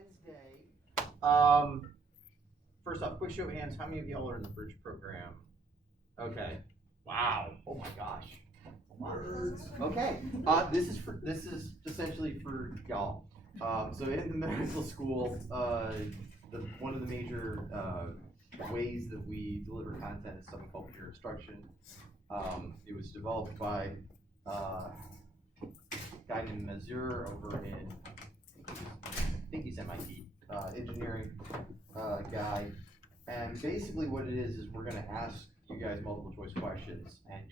Wednesday. First off, quick show of hands. How many of y'all are in the bridge program? Okay. Wow. Oh my gosh. Okay. This is essentially for y'all. So in the medical school, one of the major ways that we deliver content is something called peer instruction. It was developed by a guy named Mazur over in, I think he's MIT, engineering guy. And basically what it is we're gonna ask you guys multiple choice questions, and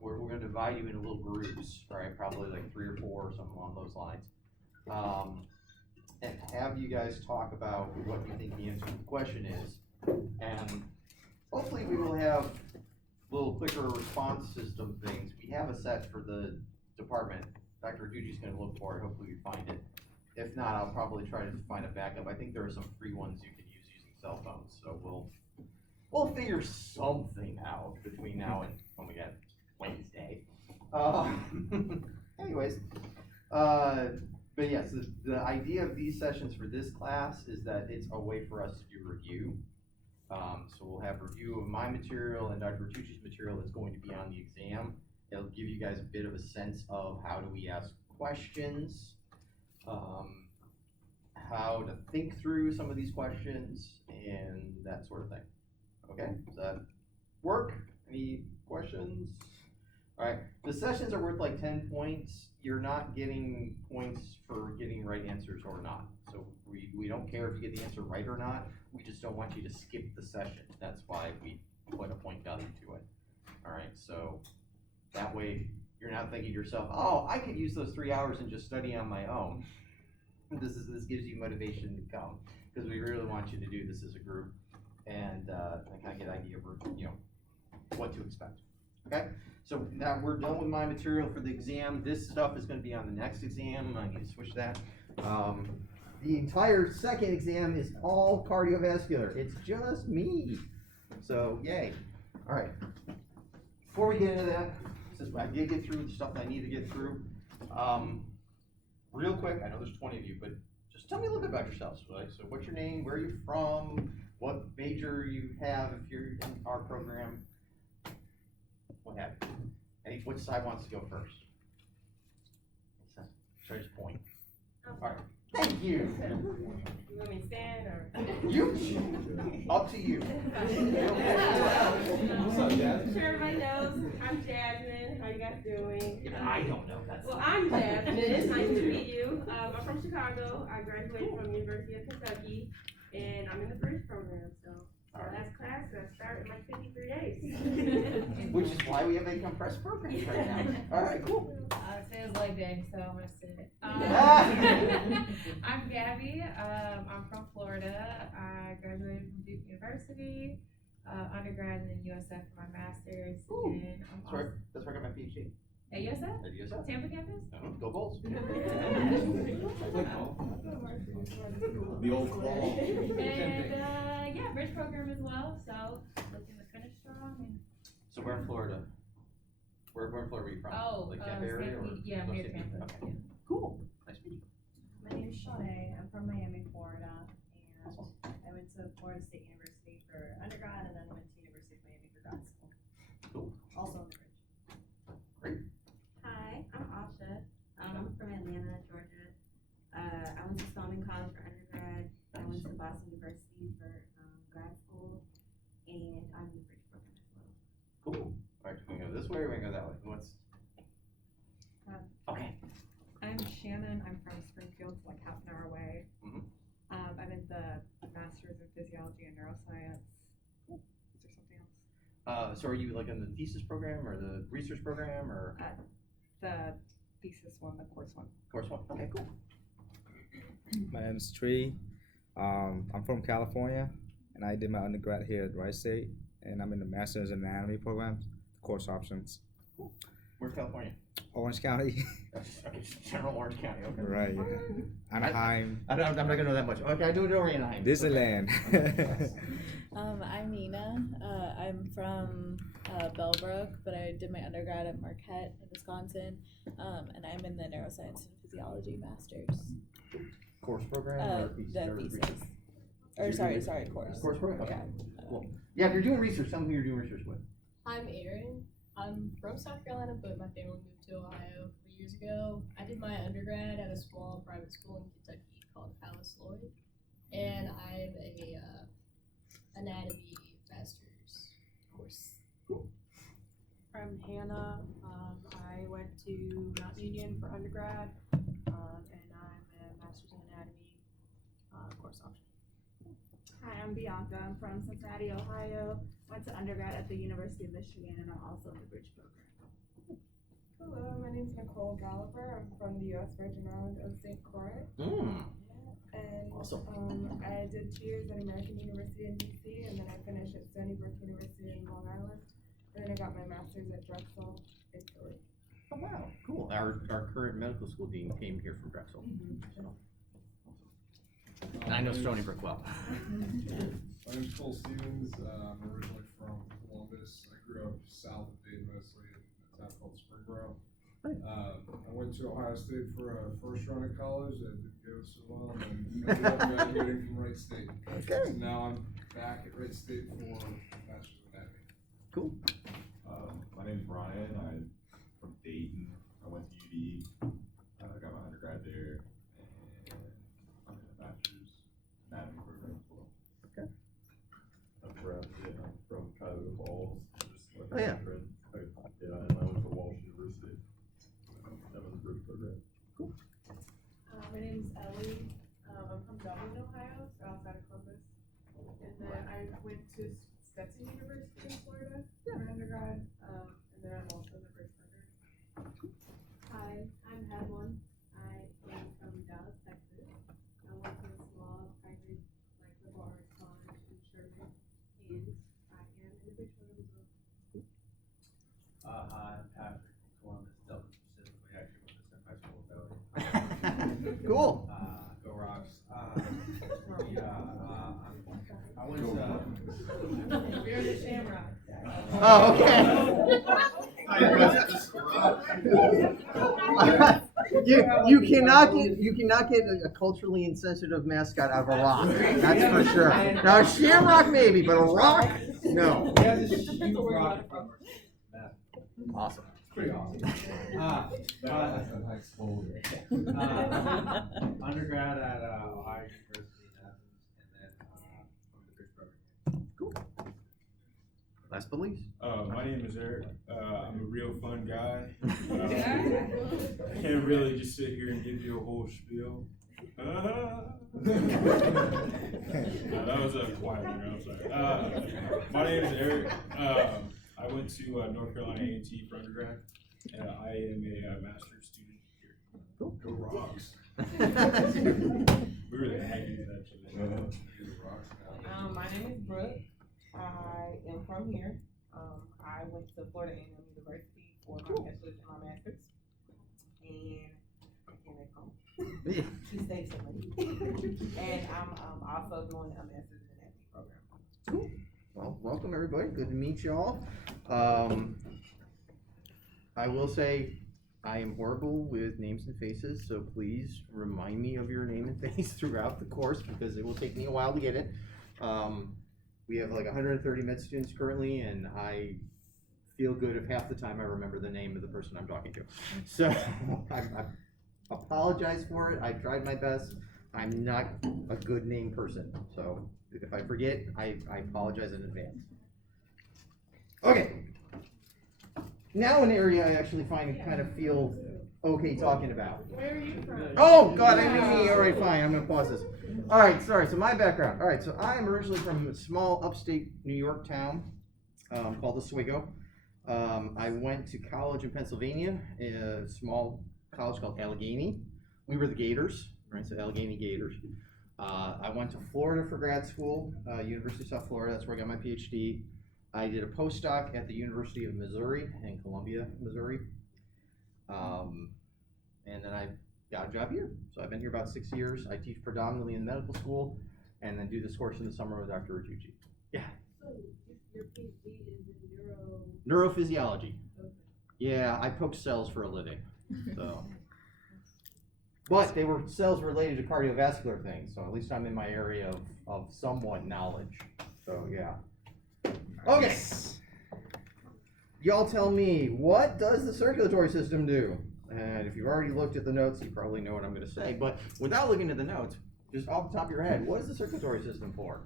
we're gonna divide you into little groups, right? Probably like 3 or 4 or something along those lines. And have you guys talk about what you think the answer to the question is. And hopefully we will have little quicker response system things. We have a set for the department. Dr. Gucci's gonna look for it, hopefully we find it. If not, I'll probably try to find a backup. I think there are some free ones you can use using cell phones, so we'll figure something out between now and when we get Wednesday. Anyways, but yes, the idea of these sessions for this class is that it's a way for us to do review. So we'll have review of my material and Dr. Tucci's material that's going to be on the exam. It'll give you guys a bit of a sense of how do we ask questions, how to think through some of these questions, and that sort of thing. Okay, does that work? Any questions? All right, the sessions are worth like 10 points. You're not getting points for getting right answers or not. So we don't care if you get the answer right or not. We just don't want you to skip the session. That's why we put a point value to it. All right, so that way you're not thinking to yourself, oh, I could use those 3 hours and just study on my own. This gives you motivation to come, because we really want you to do this as a group and kind of get an idea of what to expect. Okay, so now we're done with my material for the exam. This stuff is going to be on the next exam. I need to switch that. The entire second exam is all cardiovascular. It's just me. So yay. All right. Before we get into that, since I did get through the stuff I need to get through, real quick, I know there's 20 of you, but just tell me a little bit about yourselves. Right? So what's your name, where are you from, what major you have if you're in our program, what have you. Which side wants to go first? Should I just point? All right. Thank you. You want me to stand or? You, up to you. What's up, Jasmine? Sure, everybody knows. I'm Jasmine. How you guys doing? I don't know. Well, I'm Jasmine. It's nice to meet you. I'm from Chicago. I graduated from University of Kentucky, and I'm in the bridge program. So our last class started in like 53 days. Which is why we have a compressed program right now. All right, cool. Today's leg day, so I'm gonna sit. I'm Gabby. I'm from Florida. I graduated from Duke University, undergrad and then USF for my master's. Ooh, and that's where I got my PhD. At USF? At USF. Tampa campus? Go Bulls. The old claw. And yeah, bridge program as well. So looking to finish strong. And So we're in Florida. Where in Florida are you from? Like Tampa area? Or yeah, near Tampa. Okay. Yeah. Cool. Nice to meet you. My name is Shawnee. I'm from Miami, Florida, and I went to Florida State University for undergrad and then went to University of Miami for grad school. Cool. Also on the bridge. Great. Hi, I'm Asha. I'm from Atlanta, Georgia. I went to Spelman College for undergrad. I went to Boston University for grad school, and I'm in the bridge program as well. Cool. All right, we're gonna go this way or we're gonna go that way? Okay. I'm Shannon. I'm from Springfield, so like half an hour away. Mhm. I'm in the Master's in Physiology and Neuroscience. Is there something else? So are you like in the thesis program or the research program or The thesis one, the course one. course one? Okay, cool. My name is Tree. I'm from California, and I did my undergrad here at Rice State, and I'm in the Master's in Anatomy program, course options. Cool. Where's California? Orange County. Okay, General Orange County. Okay. Right. Yeah. Anaheim. I'm not gonna know that much. Okay, I do know Anaheim. Disneyland. I'm Nina. I'm from Bellbrook, but I did my undergrad at Marquette in Wisconsin, and I'm in the Neuroscience and Physiology Masters. Course program or thesis? The or thesis. research? Or You're sorry, doing course. Course program? Okay. Yeah. Cool. Yeah, if you're doing research, tell me who you're doing research with. I'm Erin. I'm from South Carolina, but my family moved to Ohio 3 years ago. I did my undergrad at a small private school in Kentucky called Alice Lloyd, and I'm a anatomy master's course. I'm Hannah. I went to Mount Union for undergrad, and I'm a master's in anatomy course option. Hi, I'm Bianca. I'm from Cincinnati, Ohio. Went to undergrad at the University of Michigan, and I'm also in the bridge program. Hello, my name is Nicole Galliper. I'm from the U.S. Virgin Island of St. Croix. And Awesome. I did 2 years at American University in DC, and then I finished at Stony Brook University in Long Island. And then I got my master's at Drexel in Philly. Oh, wow, cool. Our current medical school dean came here from Drexel. And I know Stony Brook well. My name's Cole Stevens. I'm originally from Columbus. I grew up south of Dayton, mostly in a town called Springboro. I went to Ohio State for a first run at college. That didn't go so well, and ended up graduating from Wright State. Okay. So now I'm back at Wright State for Master's of Anatomy. Cool. My name's Ryan. I'm from Dayton. I went to UD. I got my undergrad there, and I'm in a master's anatomy program as well. Okay. I'm from Cuyahoga Falls. Oh, yeah. Yeah, and I went to Walsh University. I'm in the bridge program. Cool. My name's Ellie. I'm from Dublin, Ohio, so outside of Columbus. And then I went to Stetson University in Florida for undergrad, and then I'm also in the bridge program. Hi, I'm Hadlon. I am from Dallas, Texas. I went to a small private liberal arts college in Sherman, and I am in the bridge program as well. Hi, I'm Patrick from Columbus, Dublin specifically. I actually went to the same high school with Ellie. Cool. Go Rocks. I went to. We're the Shamrock. Oh, okay. you cannot get a culturally insensitive mascot out of a rock. That's for sure. Now a shamrock maybe, but a rock, no. Yeah, this is huge rock. Awesome. Pretty awesome. High school. Undergrad at Ohio University in Athens, and then from the bridge program. Cool. Last but least. My name is Eric. I'm a real fun guy. I can't really just sit here and give you a whole spiel. That was a quiet one, I'm sorry. My name is Eric. I went to North Carolina A&T for undergrad. I am a master's student here. Cool. Go Rocks. We were the Aggies, actually. My name is Brooke. I am from here. I went to Florida A&M University for my bachelor's and my master's. And I came back home to save some money. And I'm also doing a master's in anatomy program. Cool. Well, welcome everybody. Good to meet you all. I will say I am horrible with names and faces, so please remind me of your name and face throughout the course because it will take me a while to get it. We have like 130 med students currently, and I feel good if half the time I remember the name of the person I'm talking to. So I apologize for it. I tried my best. I'm not a good name person, so if I forget, I apologize in advance. Okay. Now an area I actually find kind of feel okay talking about. Where are you from? Oh, God, I knew me. All right, fine. I'm going to pause this. All right, sorry. So my background. All right, so I'm originally from a small upstate New York town called Oswego. I went to college in Pennsylvania, a small college called Allegheny. We were the Gators, right? So Allegheny Gators. I went to Florida for grad school, University of South Florida. That's where I got my PhD. I did a postdoc at the University of Missouri in Columbia, Missouri. And then I got a job here. So I've been here about 6 years. I teach predominantly in medical school and then do this course in the summer with Dr. Rajucci. Yeah. So your PhD is in Neurophysiology. Yeah, I poke cells for a living. So But they were cells related to cardiovascular things, so at least I'm in my area of somewhat knowledge. So yeah. Okay. Y'all tell me, what does the circulatory system do? And if you've already looked at the notes, you probably know what I'm going to say. But without looking at the notes, just off the top of your head, what is the circulatory system for?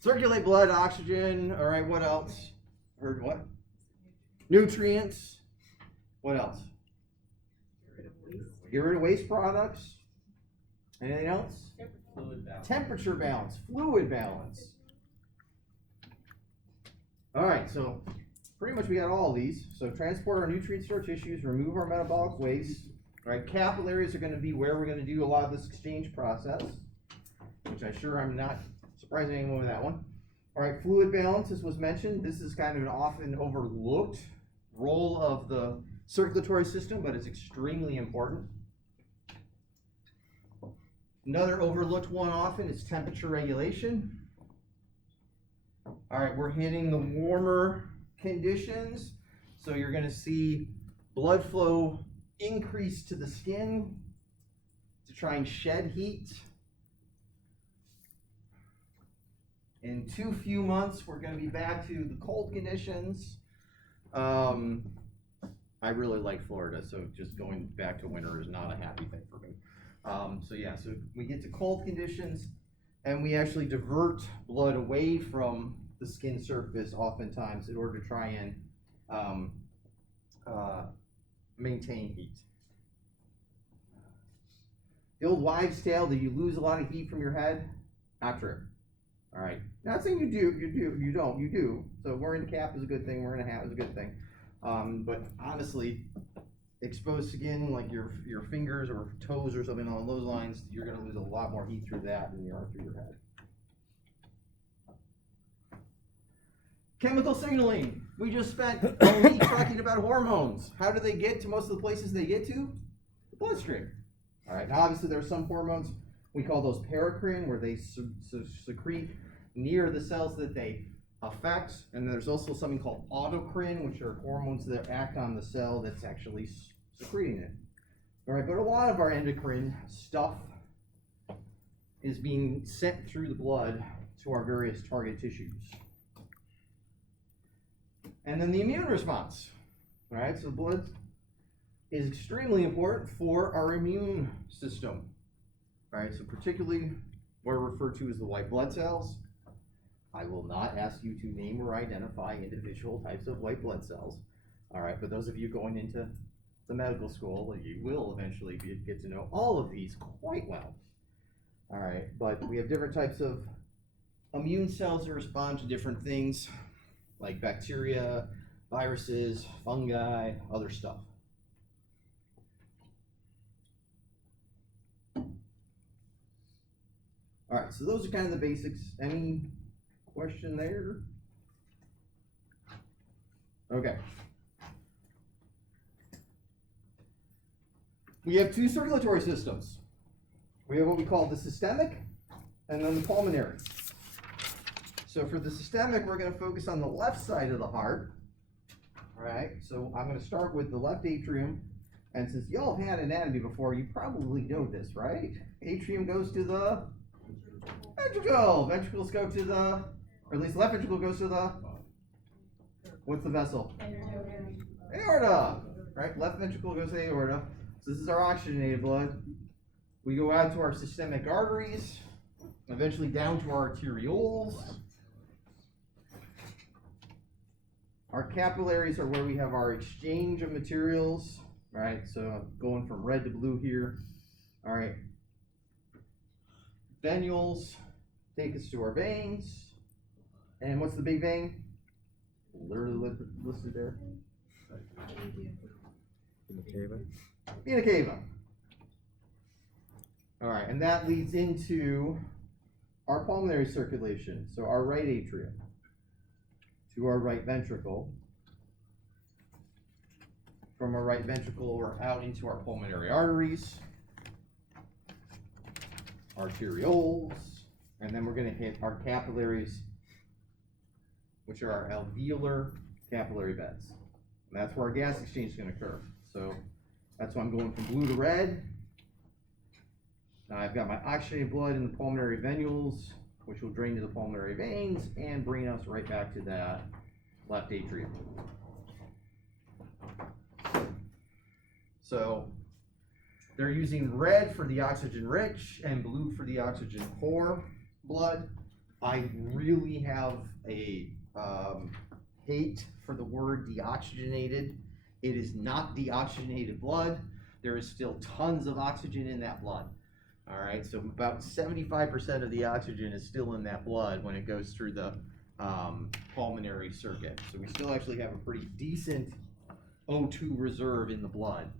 Circulate blood, oxygen. All right, what else? Heard what? Nutrients. What else? Get rid of waste products. Anything else? Fluid balance. Temperature balance, fluid balance. All right, so pretty much we got all these. So transport our nutrients to our tissues, remove our metabolic waste. All right, capillaries are going to be where we're going to do a lot of this exchange process, which I'm not surprising anyone with that one. All right, fluid balance, as was mentioned, this is kind of an often overlooked role of the circulatory system, but it's extremely important. Another overlooked one often is temperature regulation. All right, we're hitting the warmer conditions, so you're going to see blood flow increase to the skin to try and shed heat. In too few months, we're going to be back to the cold conditions. I really like Florida, so just going back to winter is not a happy thing for me. So we get to cold conditions, and we actually divert blood away from the skin surface oftentimes in order to try and maintain heat. The old wives' tale that you lose a lot of heat from your head, not true. All right, not saying you do. So wearing a cap is a good thing, wearing a hat is a good thing. But honestly, exposed skin, like your fingers or toes or something along those lines, you're going to lose a lot more heat through that than you are through your head. Chemical signaling. We just spent a week talking about hormones. How do they get to most of the places they get to? The bloodstream. All right. Now, obviously, there are some hormones, we call those paracrine, where they secrete near the cells that they affect. And there's also something called autocrine, which are hormones that act on the cell that's actually secreting it. All right. But a lot of our endocrine stuff is being sent through the blood to our various target tissues. And then the immune response, all right? So blood is extremely important for our immune system, all right? So particularly what are referred to as the white blood cells. I will not ask you to name or identify individual types of white blood cells, all right? But those of you going into the medical school, you will eventually get to know all of these quite well, all right? But we have different types of immune cells that respond to different things, like bacteria, viruses, fungi, other stuff. All right, so those are kind of the basics. Any question there? Okay. We have two circulatory systems. We have what we call the systemic and then the pulmonary. So for the systemic, we're going to focus on the left side of the heart. All right, so I'm going to start with the left atrium. And since y'all have had anatomy before, you probably know this, right? Atrium goes to the ventricle. Ventricles go to the, or at least left ventricle goes to the, what's the vessel? Aorta. Right, left ventricle goes to the aorta. So this is our oxygenated blood. We go out to our systemic arteries, eventually down to our arterioles. Our capillaries are where we have our exchange of materials, right? So going from red to blue here. All right. Venules take us to our veins. And what's the big vein? Literally listed there. Vena cava. All right, and that leads into our pulmonary circulation. So our right atrium to our right ventricle. From our right ventricle, we're out into our pulmonary arteries, arterioles, and then we're going to hit our capillaries, which are our alveolar capillary beds. And that's where our gas exchange is going to occur. So That's why I'm going from blue to red. I've got my oxygenated blood in the pulmonary venules, which will drain to the pulmonary veins and bring us right back to that left atrium. So they're using red for the oxygen rich and blue for the oxygen poor blood. I really have a hate for the word deoxygenated. It is not deoxygenated blood. There is still tons of oxygen in that blood. All right, so about 75% of the oxygen is still in that blood when it goes through the pulmonary circuit. So we still actually have a pretty decent O2 reserve in the blood.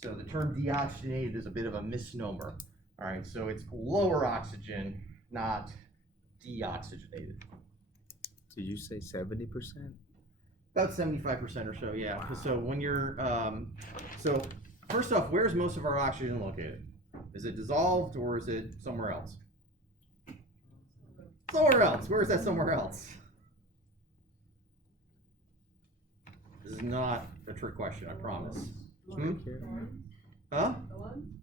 So the term deoxygenated is a bit of a misnomer. All right, so it's lower oxygen, not deoxygenated. Did you say 70%? About 75% or so, yeah. So when you're, so first off, where's most of our oxygen located? Is it dissolved or is it somewhere else? Somewhere else. Where is that somewhere else? This is not a trick question, I promise. Hmm? Huh?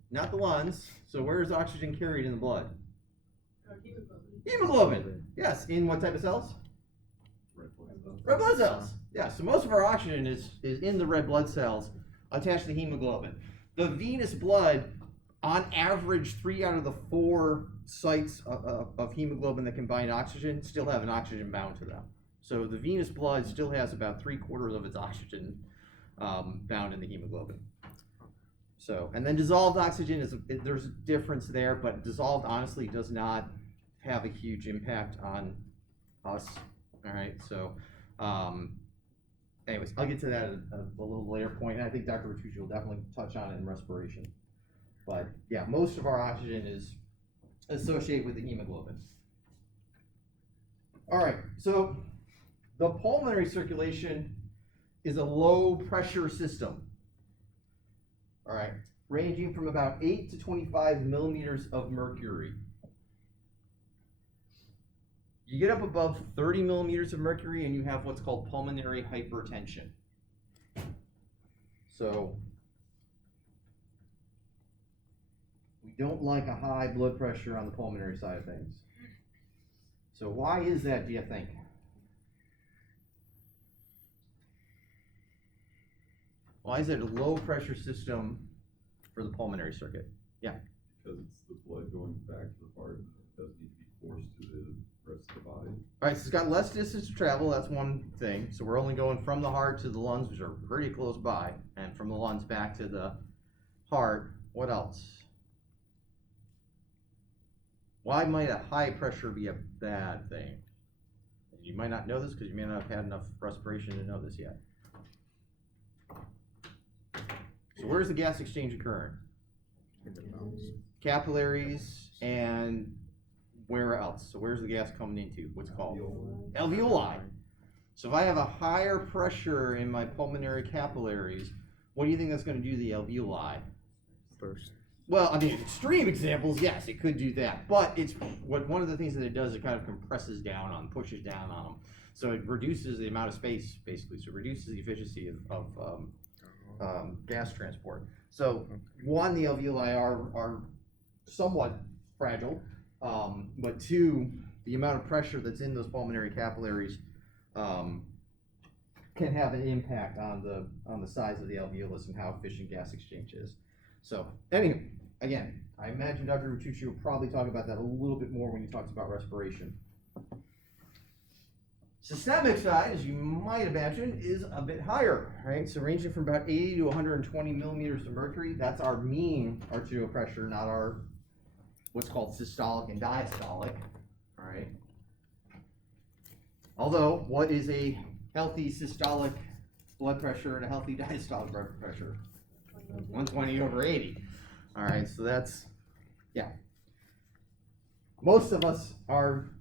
Not the lungs. So where is oxygen carried in the blood? Hemoglobin. Yes. In what type of cells? Red blood cells. Yeah. So most of our oxygen is in the red blood cells attached to hemoglobin. The venous blood, on average, 3 out of the 4 sites of hemoglobin that can bind oxygen still have an oxygen bound to them. So the venous blood still has about 3/4 of its oxygen bound in the hemoglobin. So, and then dissolved oxygen there's a difference there, but dissolved honestly does not have a huge impact on us. All right, so anyways, I'll get to that at a little later point, and I think Dr. Bertucci will definitely touch on it in respiration. But yeah, most of our oxygen is associated with the hemoglobin. All right, so the pulmonary circulation is a low pressure system. All right, ranging from about 8 to 25 millimeters of mercury. You get up above 30 millimeters of mercury and you have what's called pulmonary hypertension. So we don't like a high blood pressure on the pulmonary side of things. So why is that, do you think? Why is it a low pressure system for the pulmonary circuit? Yeah. Because it's the blood going back to the heart, and it doesn't need to be forced to the rest of the body. All right, so it's got less distance to travel, that's one thing. So we're only going from the heart to the lungs, which are pretty close by, and from the lungs back to the heart. What else? Why might a high pressure be a bad thing? You might not know this because you may not have had enough respiration to know this yet. So where's the gas exchange occurring? In the lungs. Capillaries and where else? So where's the gas coming into? What's called? Alveoli. So if I have a higher pressure in my pulmonary capillaries, what do you think that's going to do to the alveoli? Burst. Well, I mean, extreme examples, yes, it could do that. But it's one of the things that it does, it kind of compresses down on, pushes down on them. So it reduces the amount of space, basically. So it reduces the efficiency of gas transport. So one, the alveoli are somewhat fragile, but two, the amount of pressure that's in those pulmonary capillaries can have an impact on the size of the alveolus and how efficient gas exchange is. So anyway, again, I imagine Dr. Bertucci will probably talk about that a little bit more when he talks about respiration. Systemic side, as you might imagine, is a bit higher, right? So ranging from about 80 to 120 millimeters of mercury. That's our mean arterial pressure, not our what's called systolic and diastolic, all right? Although, what is a healthy systolic blood pressure and a healthy diastolic blood pressure? 120 over 80. All right, so that's, yeah. Most of us are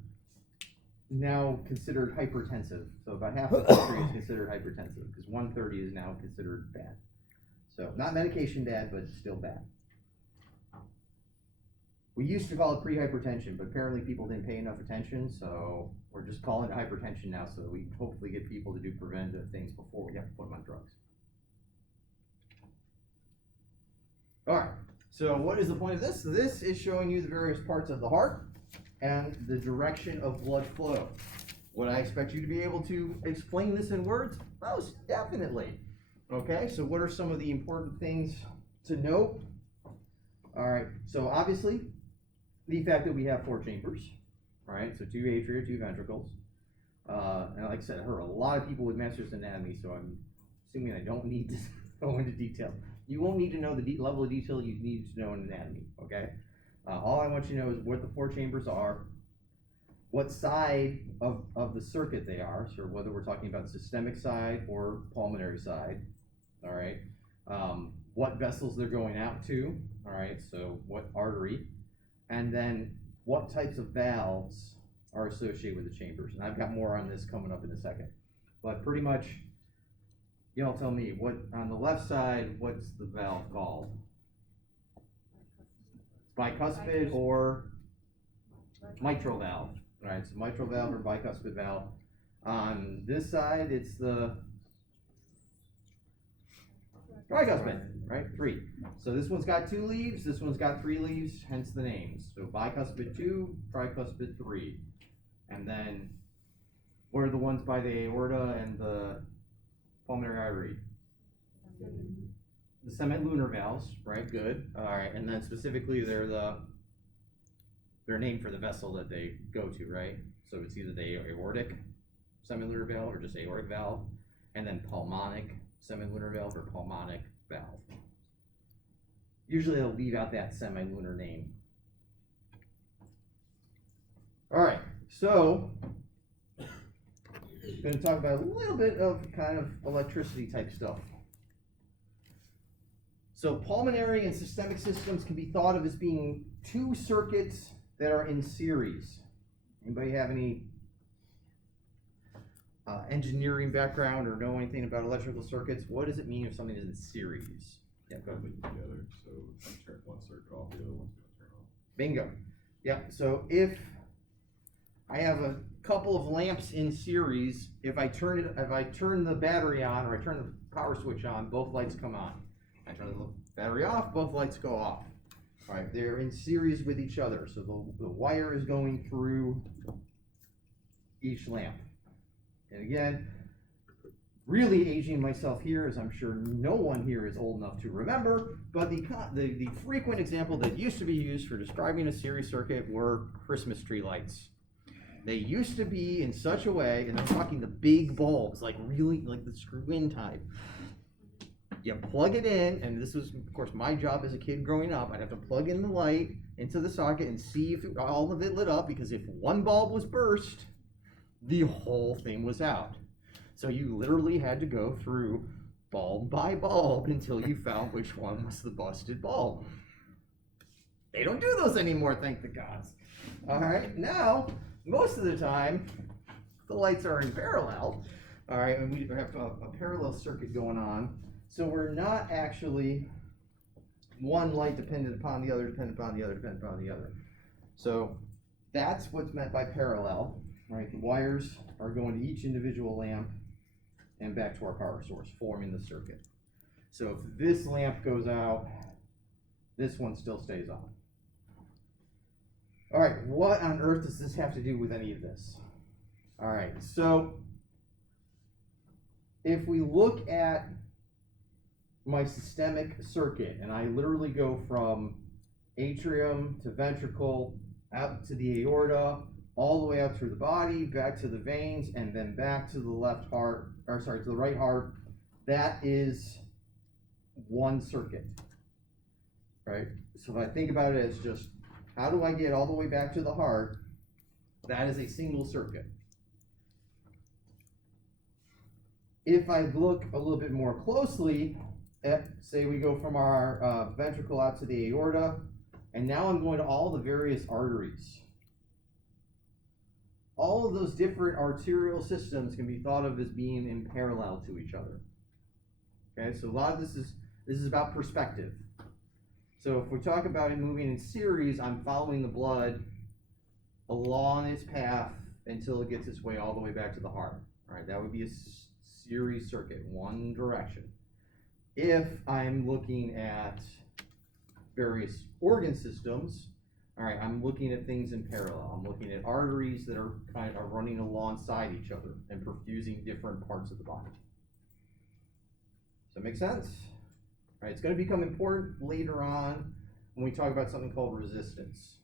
now considered hypertensive. So about half the country is considered hypertensive because 130 is now considered bad. So not medication bad, but still bad. We used to call it pre-hypertension, but apparently people didn't pay enough attention, so we're just calling it hypertension now so that we hopefully get people to do preventative things before we have to put them on drugs. All right, so what is the point of this? This is showing you the various parts of the heart and the direction of blood flow. Would I expect you to be able to explain this in words? Most definitely. Okay, so what are some of the important things to note? All right, so obviously, the fact that we have 4 chambers, right? So 2 atria, 2 ventricles. And like I said, I heard a lot of people with master's anatomy, so I'm assuming I don't need to go into detail. You won't need to know the level of detail you need to know in anatomy, okay? All I want you to know is what the 4 chambers are, what side of the circuit they are, so whether we're talking about the systemic side or pulmonary side, all right? What vessels they're going out to, all right? So what artery, and then what types of valves are associated with the chambers. And I've got more on this coming up in a second. But pretty much, y'all tell me, what on the left side, what's the valve called? Bicuspid or mitral valve. All right, so mitral valve or bicuspid valve. On this side, it's the tricuspid, right? 3. So this one's got 2 leaves, this one's got 3 leaves, hence the names. So bicuspid 2, tricuspid 3. And then, what are the ones by the aorta and the pulmonary artery? The semilunar valves, right? Good. All right, and then specifically, they're named for the vessel that they go to, right? So it's either the aortic semilunar valve or just aortic valve, and then pulmonic semilunar valve or pulmonic valve. Usually they'll leave out that semilunar name. All right, so I'm going to talk about a little bit of kind of electricity type stuff. So pulmonary and systemic systems can be thought of as being 2 circuits that are in series. Anybody have any engineering background or know anything about electrical circuits? What does it mean if something is in series? Yeah, go ahead. Together, so if I turn one circuit off, the other one's going to turn on. Bingo. Yeah, so if I have a couple of lamps in series, if I turn the battery on or I turn the power switch on, both lights come on. I turn the battery off, both lights go off. All right, they're in series with each other, so the wire is going through each lamp. And again, really aging myself here, as I'm sure no one here is old enough to remember, but the frequent example that used to be used for describing a series circuit were Christmas tree lights. They used to be in such a way, and I'm talking the big bulbs, like really, like the screw-in type. You plug it in, and this was, of course, my job as a kid growing up. I'd have to plug in the light into the socket and see if all of it lit up, because if one bulb was burst, the whole thing was out. So you literally had to go through bulb by bulb until you found which one was the busted bulb. They don't do those anymore, thank the gods. All right, now, most of the time, the lights are in parallel. All right, and we have a parallel circuit going on. So we're not actually one light dependent upon the other, dependent upon the other, dependent upon the other. So that's what's meant by parallel, right? The wires are going to each individual lamp and back to our power source, forming the circuit. So if this lamp goes out, this one still stays on. All right, what on earth does this have to do with any of this? All right, so if we look at my systemic circuit, and I literally go from atrium to ventricle, out to the aorta, all the way out through the body, back to the veins, and then back to the left heart, or sorry, to the right heart. That is one circuit, right? So if I think about it as just, how do I get all the way back to the heart? That is a single circuit. If I look a little bit more closely at, say we go from our ventricle out to the aorta, and now I'm going to all the various arteries. All of those different arterial systems can be thought of as being in parallel to each other. Okay, so a lot of this is about perspective. So if we talk about it moving in series, I'm following the blood along its path until it gets its way all the way back to the heart. All right, that would be a series circuit, one direction. If I'm looking at various organ systems, all right, I'm looking at things in parallel. I'm looking at arteries that are kind of running alongside each other and perfusing different parts of the body. Does that make sense? All right, it's going to become important later on when we talk about something called resistance.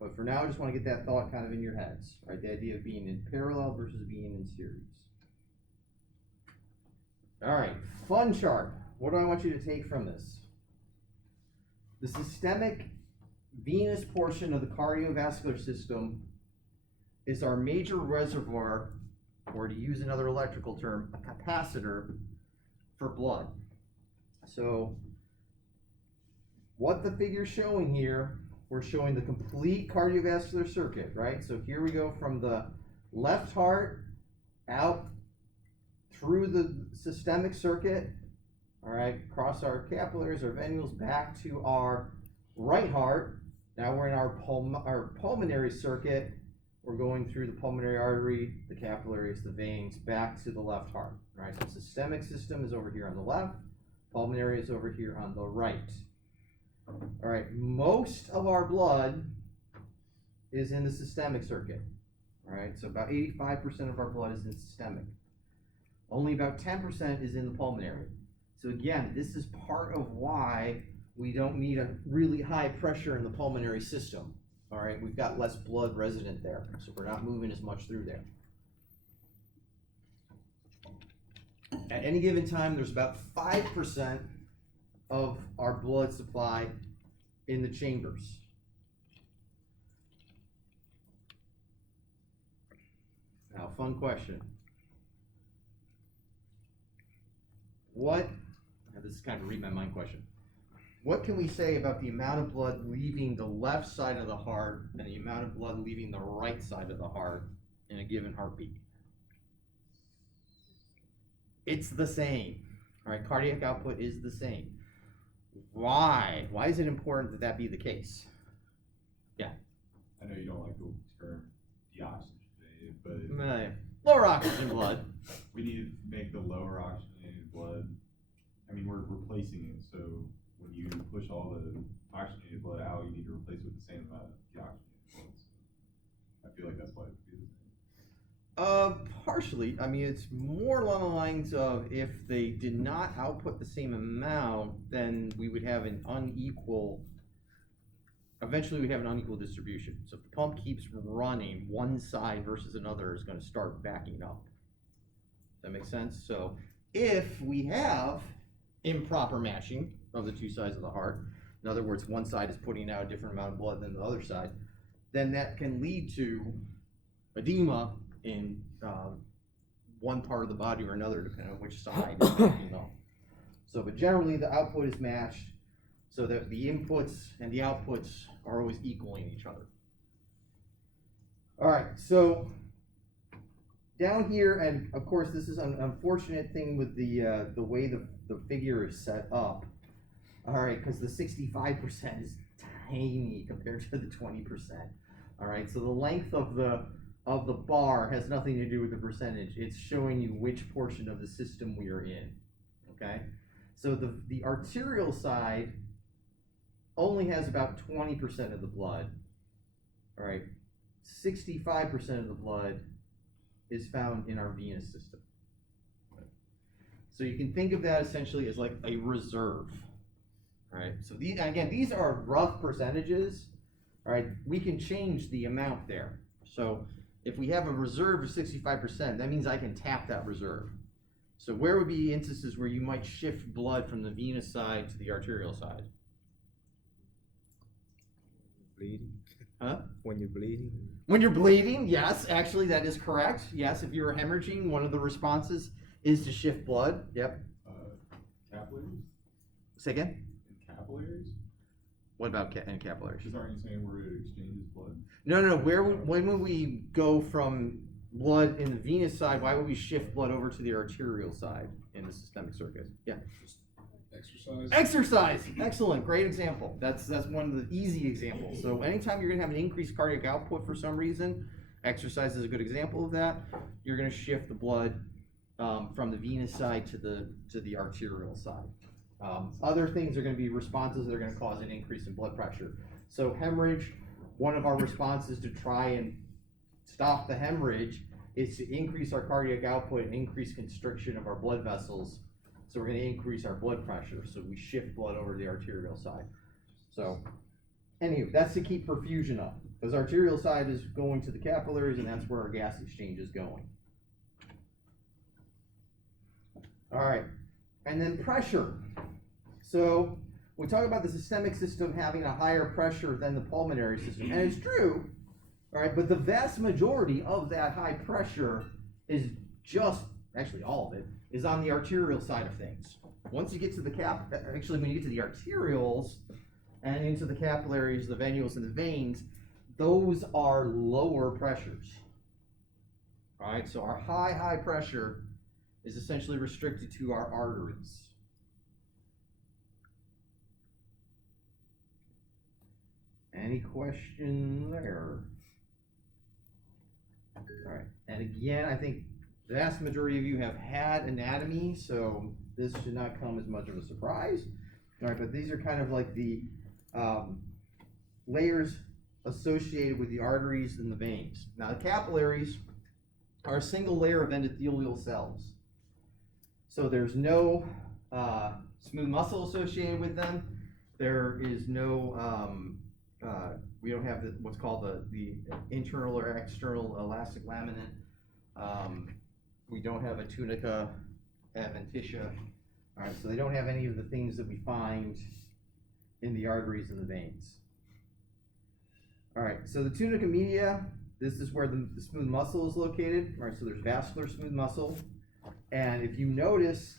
But for now, I just want to get that thought kind of in your heads, right? The idea of being in parallel versus being in series. All right, fun chart. What do I want you to take from this? The systemic venous portion of the cardiovascular system is our major reservoir, or to use another electrical term, a capacitor for blood. So what the figure's showing here, we're showing the complete cardiovascular circuit, right? So here we go from the left heart out through the systemic circuit, all right, across our capillaries, our venules, back to our right heart. Now we're in our pulmonary circuit. We're going through the pulmonary artery, the capillaries, the veins, back to the left heart, right? So systemic system is over here on the left. Pulmonary is over here on the right. All right, most of our blood is in the systemic circuit. All right, so about 85% of our blood is in systemic. Only about 10% is in the pulmonary. So again, this is part of why we don't need a really high pressure in the pulmonary system. All right, we've got less blood resident there, so we're not moving as much through there. At any given time, there's about 5% of our blood supply in the chambers. Now, fun question. This is kind of a read my mind question. What can we say about the amount of blood leaving the left side of the heart and the amount of blood leaving the right side of the heart in a given heartbeat? It's the same. All right, cardiac output is the same. Why? Why is it important that that be the case? Yeah. I know you don't like the term deoxygenated, but lower oxygen blood. We need to make the lower oxygenated blood. I mean, we're replacing it, so when you push all the oxygenated blood out, you need to replace it with the same amount of deoxygenated blood. So I feel like that's why it would be the same. Partially. I mean, it's more along the lines of if they did not output the same amount, then we would have an unequal, eventually we'd have an unequal distribution. So if the pump keeps running, one side versus another is going to start backing up. Does that make sense? So if we have improper matching of the two sides of the heart, in other words, one side is putting out a different amount of blood than the other side, then that can lead to edema in one part of the body or another, depending on which side is working on. So, but generally the output is matched so that the inputs and the outputs are always equaling each other. All right, so down here, and of course this is an unfortunate thing with the way the figure is set up. All right, because the 65% is tiny compared to the 20%. All right, so the length of the bar has nothing to do with the percentage. It's showing you which portion of the system we are in. Okay, so the arterial side only has about 20% of the blood. All right, 65% of the blood is found in our venous system. So you can think of that essentially as like a reserve. All right, so these are rough percentages. All right, we can change the amount there. So if we have a reserve of 65%, that means I can tap that reserve. So where would be instances where you might shift blood from the venous side to the arterial side? Bleeding. Huh? When you're bleeding. When you're bleeding, yes, actually that is correct. Yes, if you're hemorrhaging, one of the responses is to shift blood. Yep. Capillaries? Say again? Capillaries? What about capillaries? Because aren't you saying where it exchanges blood? No. When would we go from blood in the venous side? Why would we shift blood over to the arterial side in the systemic circuit? Yeah. Exercise. Exercise. Excellent. Great example. That's one of the easy examples. So anytime you're going to have an increased cardiac output for some reason, exercise is a good example of that. You're going to shift the blood from the venous side to the arterial side. Other things are going to be responses that are going to cause an increase in blood pressure. So hemorrhage, one of our responses to try and stop the hemorrhage is to increase our cardiac output and increase constriction of our blood vessels. So we're going to increase our blood pressure. So we shift blood over to the arterial side. So anyway, that's to keep perfusion up, because arterial side is going to the capillaries, and that's where our gas exchange is going. All right, and then pressure. So we talk about the systemic system having a higher pressure than the pulmonary system, and it's true, all right, but the vast majority of that high pressure is just, actually all of it, is on the arterial side of things. Once you get to the when you get to the arterioles and into the capillaries, the venules, and the veins, those are lower pressures. All right, so our high pressure is essentially restricted to our arteries. Any question there? All right, and again, I think the vast majority of you have had anatomy, so this should not come as much of a surprise. All right, but these are kind of like the layers associated with the arteries and the veins. Now, the capillaries are a single layer of endothelial cells. So there's no smooth muscle associated with them. There is no, we don't have what's called the internal or external elastic laminin. We don't have a tunica adventitia. All right, so they don't have any of the things that we find in the arteries and the veins. All right, so the tunica media, this is where the smooth muscle is located. All right, so there's vascular smooth muscle. And if you notice,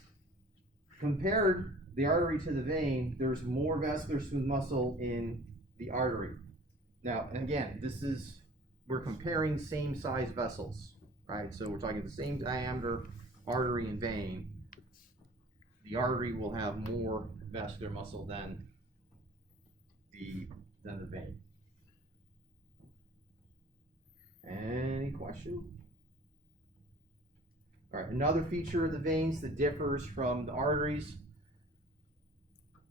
compared the artery to the vein, there's more vascular smooth muscle in the artery. Now, and again, we're comparing same size vessels, right? So we're talking the same diameter artery and vein. The artery will have more vascular muscle than the vein. Any question? All right, another feature of the veins that differs from the arteries,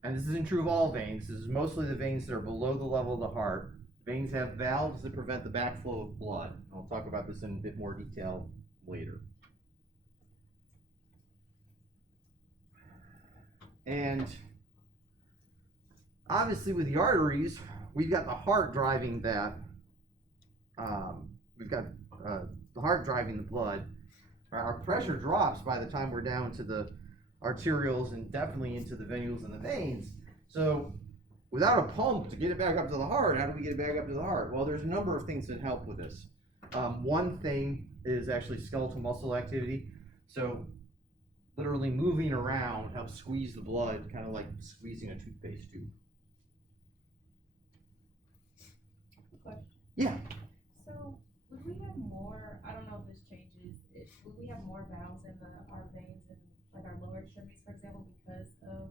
and this isn't true of all veins, this is mostly the veins that are below the level of the heart. Veins have valves that prevent the backflow of blood. I'll talk about this in a bit more detail later. And obviously with the arteries, we've got the heart driving that. We've got the heart driving the blood. Our pressure drops by the time we're down to the arterioles and definitely into the venules and the veins. So without a pump to get it back up to the heart, how do we get it back up to the heart? Well, there's a number of things that help with this. One thing is actually skeletal muscle activity. So literally moving around helps squeeze the blood, kind of like squeezing a toothpaste tube. Question. Yeah. So would we have more, I don't know if this changes, would we have more valves in our veins and like our lower extremities, for example, because of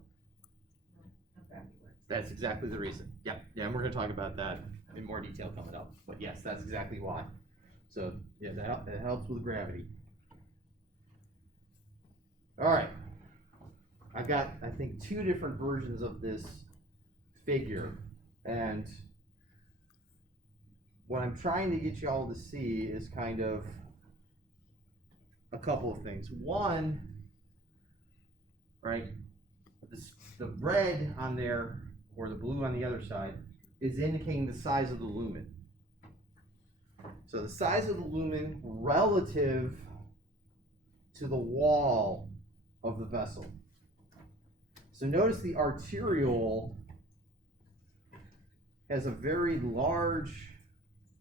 how gravity works? That's exactly the reason. Yeah, and we're going to talk about that in more detail coming up. But yes, that's exactly why. So yeah, that helps with gravity. All right, I've got, I think, two different versions of this figure, and what I'm trying to get you all to see is kind of a couple of things. One, right, the red on there, or the blue on the other side, is indicating the size of the lumen. So the size of the lumen relative to the wall of the vessel. So notice the arteriole has a very large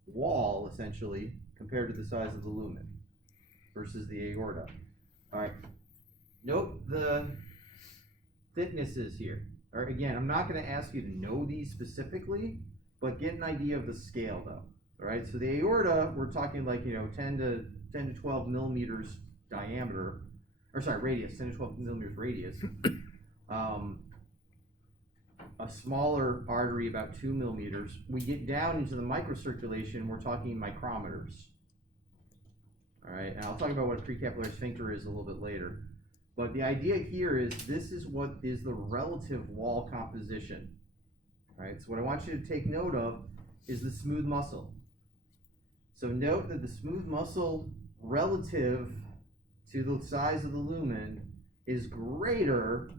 wall, essentially, compared to the size of the lumen versus the aorta. All right. Note the thicknesses here. All right, again, I'm not going to ask you to know these specifically, but get an idea of the scale, though. All right, so the aorta, we're talking like, 10 to 12 millimeters diameter, or sorry, radius, 10 to 12 millimeters radius. A smaller artery, about 2 millimeters. We get down into the microcirculation, we're talking micrometers. All right, and I'll talk about what a precapillary sphincter is a little bit later. But the idea here is this is what is the relative wall composition. Right? So what I want you to take note of is the smooth muscle. So note that the smooth muscle relative to the size of the lumen is greater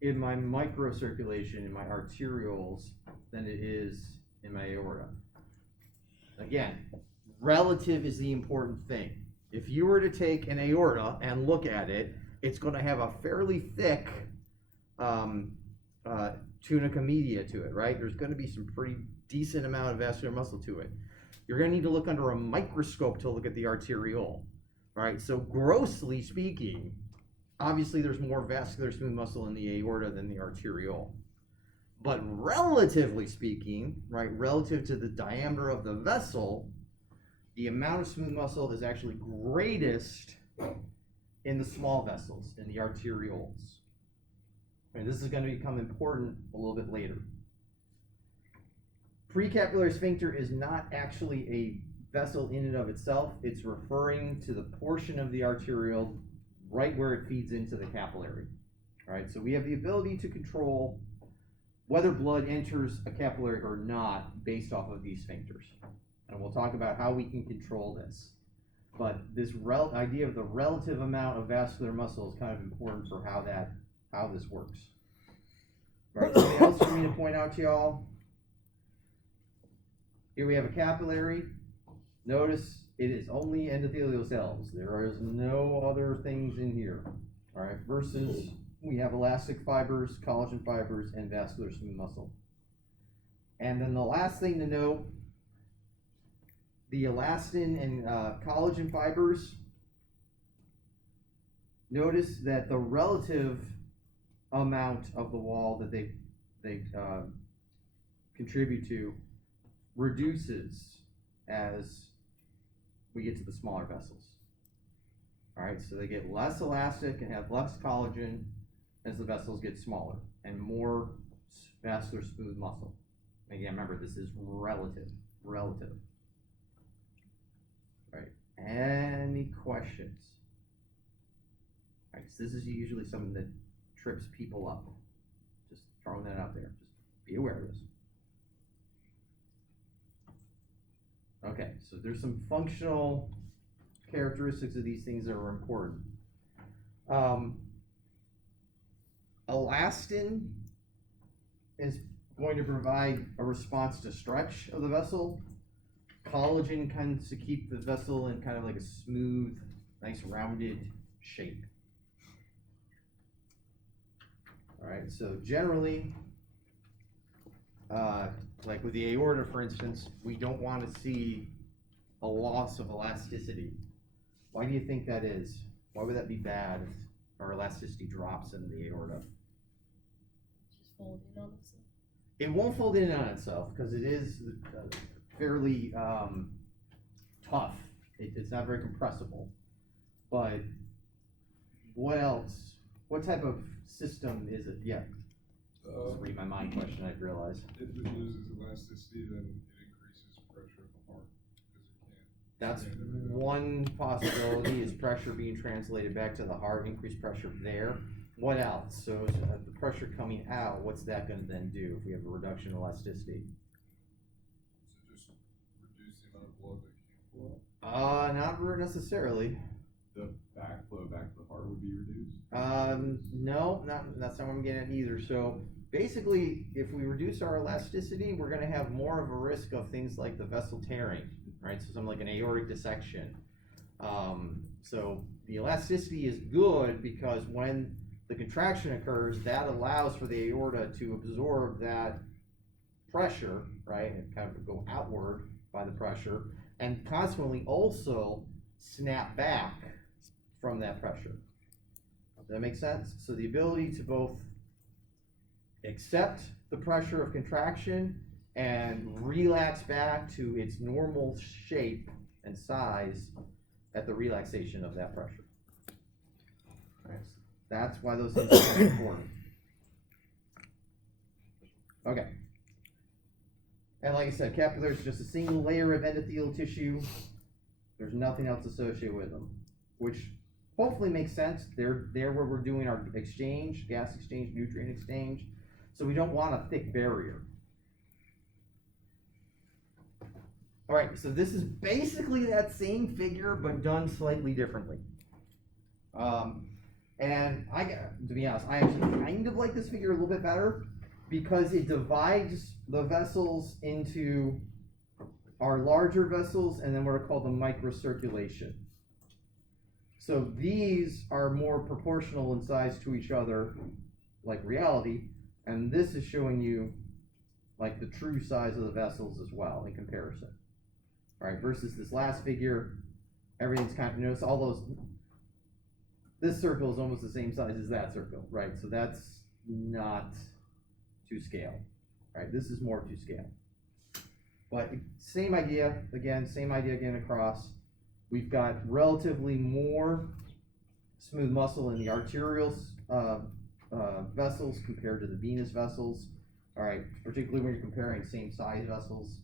in my microcirculation, in my arterioles, than it is in my aorta. Again, relative is the important thing. If you were to take an aorta and look at it, it's going to have a fairly thick tunica media to it, right? There's going to be some pretty decent amount of vascular muscle to it. You're going to need to look under a microscope to look at the arteriole, right? So grossly speaking, obviously there's more vascular smooth muscle in the aorta than the arteriole. But relatively speaking, right, relative to the diameter of the vessel, the amount of smooth muscle is actually greatest in the small vessels, in the arterioles. And this is going to become important a little bit later. Precapillary sphincter is not actually a vessel in and of itself. It's referring to the portion of the arteriole right where it feeds into the capillary. All right, so we have the ability to control whether blood enters a capillary or not based off of these sphincters. And we'll talk about how we can control this. But this idea of the relative amount of vascular muscle is kind of important for how this works. All right, something else for me to point out to y'all. Here we have a capillary. Notice it is only endothelial cells. There is no other things in here. All right, versus we have elastic fibers, collagen fibers, and vascular smooth muscle. And then the last thing to note, the elastin and collagen fibers, notice that the relative amount of the wall that they contribute to reduces as we get to the smaller vessels. All right, so they get less elastic and have less collagen as the vessels get smaller and more vascular smooth muscle. Again, remember, this is relative. Right, any questions? All right, so this is usually something that trips people up. Just throwing that out there. Just be aware of this. Okay, so there's some functional characteristics of these things that are important. Elastin is going to provide a response to stretch of the vessel. Collagen tends to keep the vessel in kind of like a smooth, nice rounded shape. All right, so generally, like with the aorta, for instance, we don't want to see a loss of elasticity. Why do you think that is? Why would that be bad if our elasticity drops in the aorta? Just fold in on itself. It won't fold in on itself because it is fairly tough. It's not very compressible. But what else? What type of system is it? Yeah. Just read my mind question, I realize. If it loses elasticity, then it increases pressure of the heart because it can't. That's one possibility, is pressure being translated back to the heart, increased pressure there. What else? So the pressure coming out, what's that going to then do if we have a reduction in elasticity? So just reduce the amount of blood that can flow? Not necessarily. The backflow back to the heart would be reduced? No, that's not what I'm getting at either. So basically, if we reduce our elasticity, we're going to have more of a risk of things like the vessel tearing, right? So something like an aortic dissection. So the elasticity is good because when the contraction occurs, that allows for the aorta to absorb that pressure, right, and kind of go outward by the pressure, and consequently also snap back from that pressure. Does that make sense? So the ability to both accept the pressure of contraction and relax back to its normal shape and size at the relaxation of that pressure. Right. That's why those things are important. Okay. And like I said, capillaries is just a single layer of endothelial tissue. There's nothing else associated with them, which hopefully makes sense. They're there where we're doing our exchange, gas exchange, nutrient exchange. So we don't want a thick barrier. All right, so this is basically that same figure, but done slightly differently. And to be honest, I actually kind of like this figure a little bit better because it divides the vessels into our larger vessels and then what are called the microcirculation. So these are more proportional in size to each other, like reality, and this is showing you like the true size of the vessels as well in comparison. All right, versus this last figure, everything's kind of, notice all those, this circle is almost the same size as that circle, right? So that's not to scale, right? This is more to scale. But same idea again across. We've got relatively more smooth muscle in the arterial vessels compared to the venous vessels. All right, particularly when you're comparing same size vessels.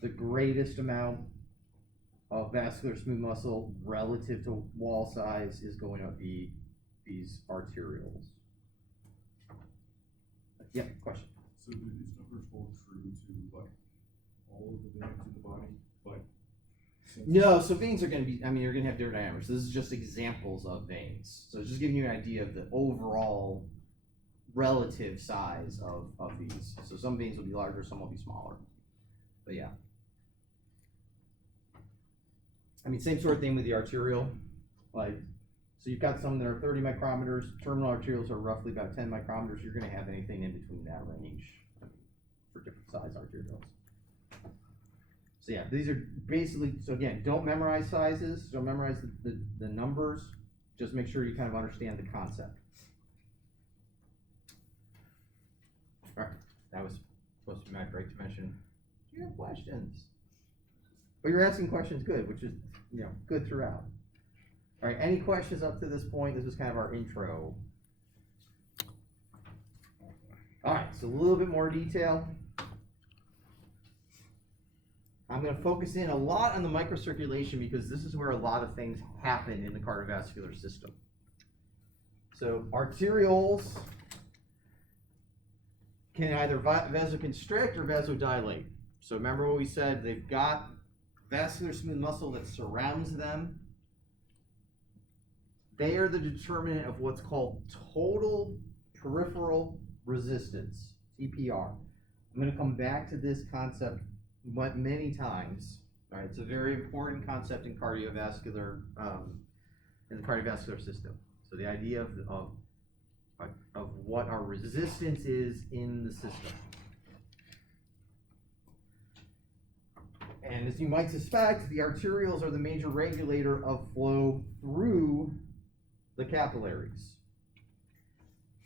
The greatest amount of vascular smooth muscle relative to wall size is going to be these arterioles. Yeah, question. So do these numbers hold true to like all of the veins in the body? Like no, so veins are going to be, you're going to have different diameters. This is just examples of veins. So it's just giving you an idea of the overall relative size of these. So some veins will be larger, some will be smaller. But yeah. Same sort of thing with the arterial. Like, so you've got some that are 30 micrometers, terminal arterioles are roughly about 10 micrometers. You're going to have anything in between that range for different size arterioles. So yeah, these are basically, so again, don't memorize sizes, don't memorize the numbers, just make sure you kind of understand the concept. All right, that was supposed to be my break to mention, do you have questions? Well, you're asking questions good, which is, good throughout. All right, any questions up to this point? This was kind of our intro. All right, so a little bit more detail. I'm going to focus in a lot on the microcirculation because this is where a lot of things happen in the cardiovascular system. So arterioles can either vasoconstrict or vasodilate. So remember what we said, they've got vascular smooth muscle that surrounds them. They are the determinant of what's called total peripheral resistance, TPR. I'm going to come back to this concept many times. All right, it's a very important concept in cardiovascular, in the cardiovascular system. So the idea of what our resistance is in the system. And as you might suspect, the arterioles are the major regulator of flow through the capillaries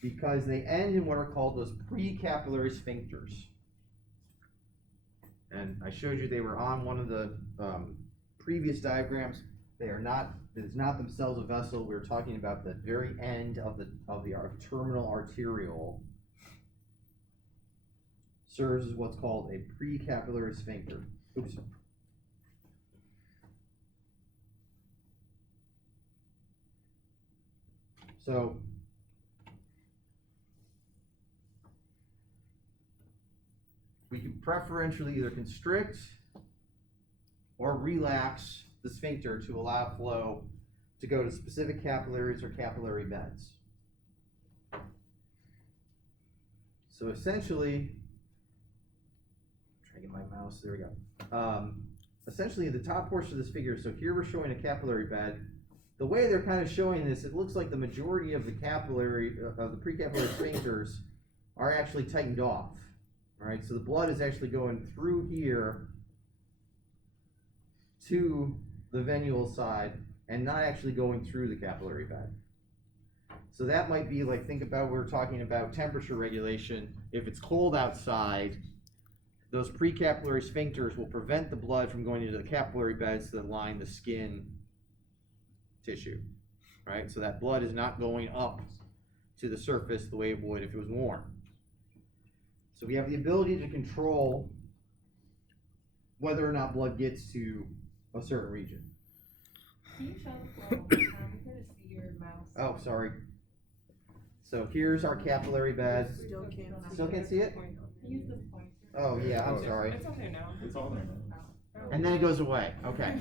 because they end in what are called those precapillary sphincters. And I showed you they were on one of the previous diagrams. They are not, it is not themselves a vessel. We're talking about the very end of the terminal arteriole. Serves as what's called a precapillary sphincter. Oops. So we can preferentially either constrict or relax the sphincter to allow flow to go to specific capillaries or capillary beds. So essentially, try to get my mouse, there we go. Essentially the top portion of this figure, so here we're showing a capillary bed. The way they're kind of showing this, it looks like the majority of the capillary, of the precapillary sphincters are actually tightened off. All right, so the blood is actually going through here to the venule side and not actually going through the capillary bed. So that might be like, think about, we're talking about temperature regulation. If it's cold outside, those precapillary sphincters will prevent the blood from going into the capillary beds that line the skin tissue, right? So that blood is not going up to the surface the way it would if it was warm. So we have the ability to control whether or not blood gets to a certain region. Can you show the flow one more time? We couldn't see your mouse. Oh, sorry. So here's our capillary bed. Still can't see it? Use the pointer. Oh, yeah, I'm sorry. It's on there now. It's all there now. And then it goes away. Okay.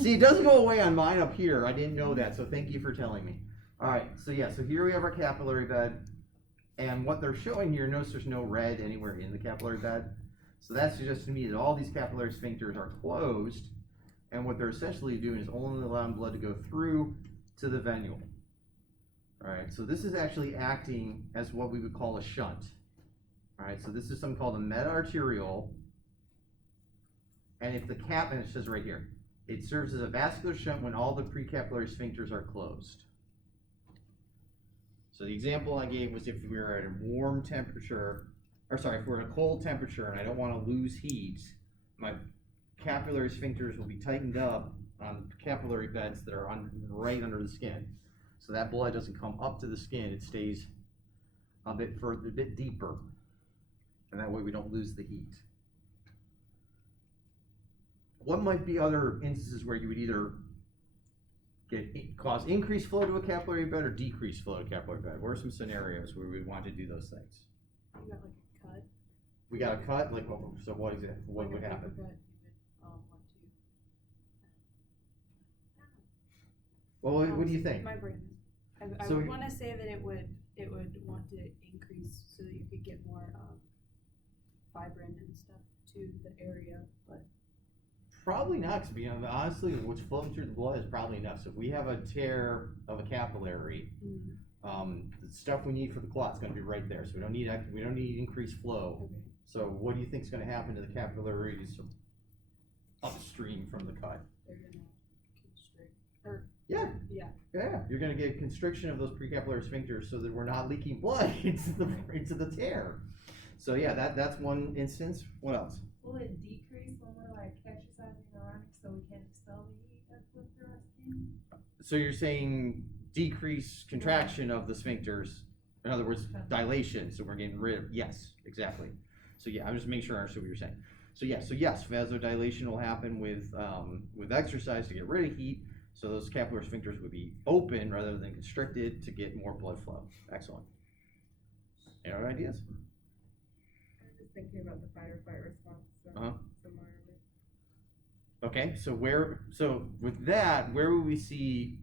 See, it doesn't go away on mine up here. I didn't know that, so thank you for telling me. All right, so yeah, so here we have our capillary bed. And what they're showing here, notice there's no red anywhere in the capillary bed. So that suggests to me that all these capillary sphincters are closed. And what they're essentially doing is only allowing blood to go through to the venule. All right, so this is actually acting as what we would call a shunt. All right, so this is something called a meta-arteriole. And if the and it says right here, it serves as a vascular shunt when all the precapillary sphincters are closed. So the example I gave was if we were at a warm temperature, or sorry, if we're at a cold temperature and I don't want to lose heat, my capillary sphincters will be tightened up on capillary beds that are right under the skin. So that blood doesn't come up to the skin, it stays a bit further, a bit deeper. And that way we don't lose the heat. What might be other instances where you would either cause increased flow to a capillary bed or decreased flow to a capillary bed? What are some scenarios where we want to do those things? You got like a cut. We got a cut, like, so what is it? What would happen? Well, what do you think? My brain. I So would want to say that it would want to increase so that you could get more fibrin and stuff to the area, but Probably not, because honestly, what's flowing through the blood is probably enough. So if we have a tear of a capillary, the stuff we need for the clot's going to be right there. So we don't need increased flow. okay. So what do you think is going to happen to the capillaries upstream from the cut? They're gonna constrict. Or Yeah. yeah. Yeah, you're going to get constriction of those precapillary sphincters so that we're not leaking blood into the tear. So yeah, that's one instance. What else? Will it decrease when we're like exercising or running so we can expel the heat that's with our skin? So you're saying decrease contraction of the sphincters, in other words, dilation, so we're getting rid of, yes, exactly. So yeah, I'm just making sure I understood what you're saying. So yes, vasodilation will happen with exercise to get rid of heat, so those capillary sphincters would be open rather than constricted to get more blood flow. Excellent. Any other ideas? I was just thinking about the fight or flight response. So similarly. Okay, so with that, where would we see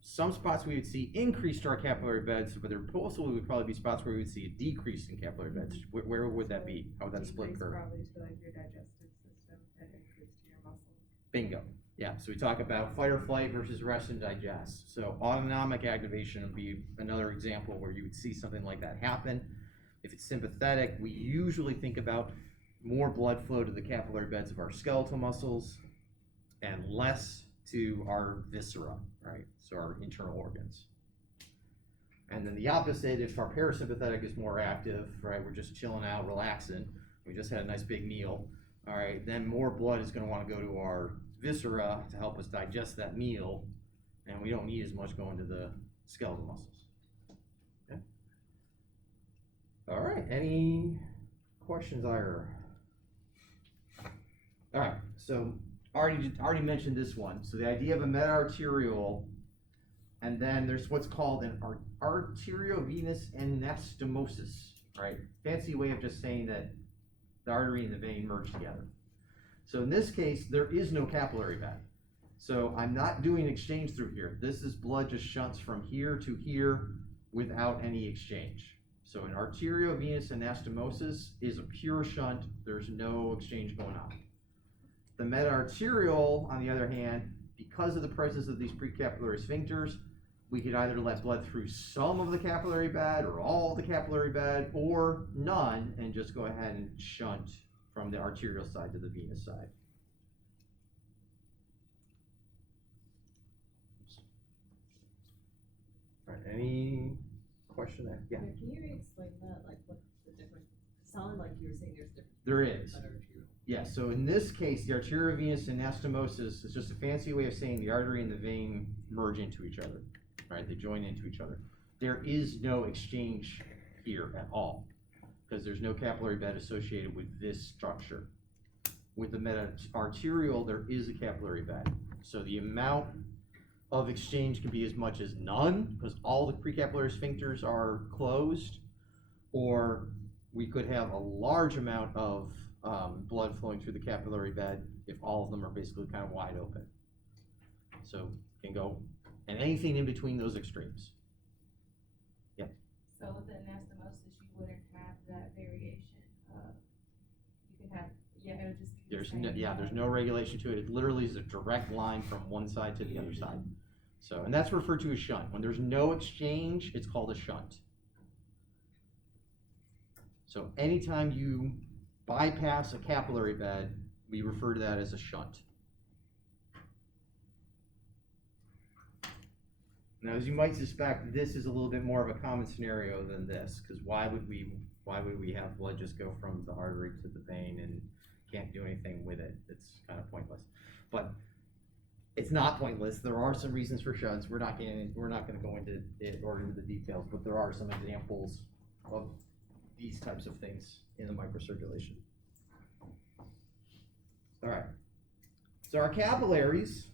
some spots we would see increase to our capillary beds, but there also would probably be spots where we would see a decrease in capillary beds. Where would that be? How would that split occur? Probably to like your digestive system and increase to your muscles. Bingo. Yeah, so we talk about fight or flight versus rest and digest. So autonomic activation would be another example where you would see something like that happen. If it's sympathetic, we usually think about more blood flow to the capillary beds of our skeletal muscles and less to our viscera, right? So our internal organs. And then the opposite, if our parasympathetic is more active, right, we're just chilling out, relaxing, we just had a nice big meal, all right, then more blood is going to want to go to our viscera to help us digest that meal, and we don't need as much going to the skeletal muscles. Okay. All right, any questions there? All right, so already mentioned this one. So the idea of a meta-arteriole, and then there's what's called an arteriovenous anastomosis, right? Fancy way of just saying that the artery and the vein merge together. So in this case, there is no capillary bed. So I'm not doing exchange through here. This is blood just shunts from here to here without any exchange. So an arteriovenous anastomosis is a pure shunt. There's no exchange going on. The meta-arteriole, on the other hand, because of the presence of these precapillary sphincters, we could either let blood through some of the capillary bed or all of the capillary bed or none and just go ahead and shunt from the arterial side to the venous side. All right, any question there? Yeah. Can you explain that, like what the difference, it sounded like you were saying there's different. There is. Yeah, so in this case, the arteriovenous anastomosis is just a fancy way of saying the artery and the vein merge into each other, right? They join into each other. There is no exchange here at all because there's no capillary bed associated with this structure. With the meta-arteriole, there is a capillary bed. So the amount of exchange can be as much as none, because all the precapillary sphincters are closed, or we could have a large amount of blood flowing through the capillary bed if all of them are basically kind of wide open. So it can go, and anything in between those extremes. Yep. So with the anastomosis, you wouldn't have that variation. You could have, it would just be There's no regulation to it. It literally is a direct line from one side to the other side. So, and that's referred to as shunt. When there's no exchange, it's called a shunt. So anytime you bypass a capillary bed, we refer to that as a shunt. Now, as you might suspect, this is a little bit more of a common scenario than this, because why would we have blood just go from the artery to the vein and can't do anything with it? It's kind of pointless. But it's not pointless. There are some reasons for shunts. We're not going to go into it or into the details, but there are some examples of these types of things in the microcirculation. All right. So our capillaries,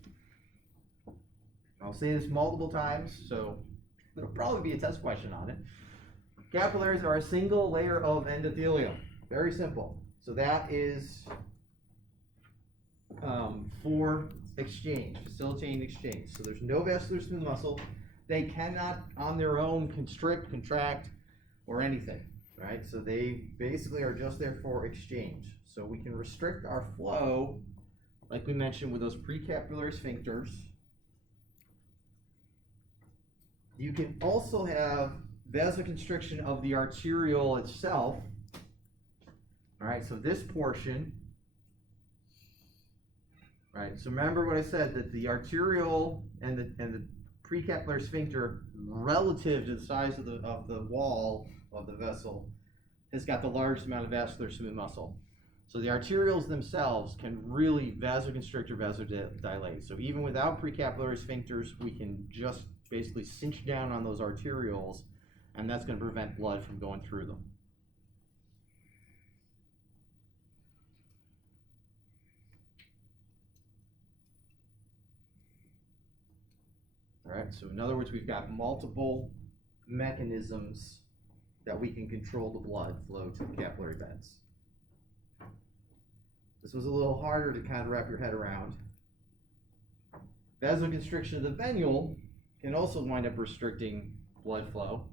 I'll say this multiple times, so there'll probably be a test question on it. Capillaries are a single layer of endothelium. Very simple. So that is for exchange, facilitating exchange. So there's no vascular smooth muscle. They cannot on their own constrict, contract, or anything, right? So they basically are just there for exchange. So we can restrict our flow, like we mentioned, with those precapillary sphincters. You can also have vasoconstriction of the arteriole itself. All right, so this portion, right? So remember what I said, that the arteriole and the precapillary sphincter, relative to the size of the wall of the vessel, has got the largest amount of vascular smooth muscle. So the arterioles themselves can really vasoconstrict or vasodilate. So even without precapillary sphincters, we can just basically cinch down on those arterioles, and that's going to prevent blood from going through them. All right, so in other words, we've got multiple mechanisms that we can control the blood flow to the capillary beds. This was a little harder to kind of wrap your head around. Vasoconstriction of the venule can also wind up restricting blood flow.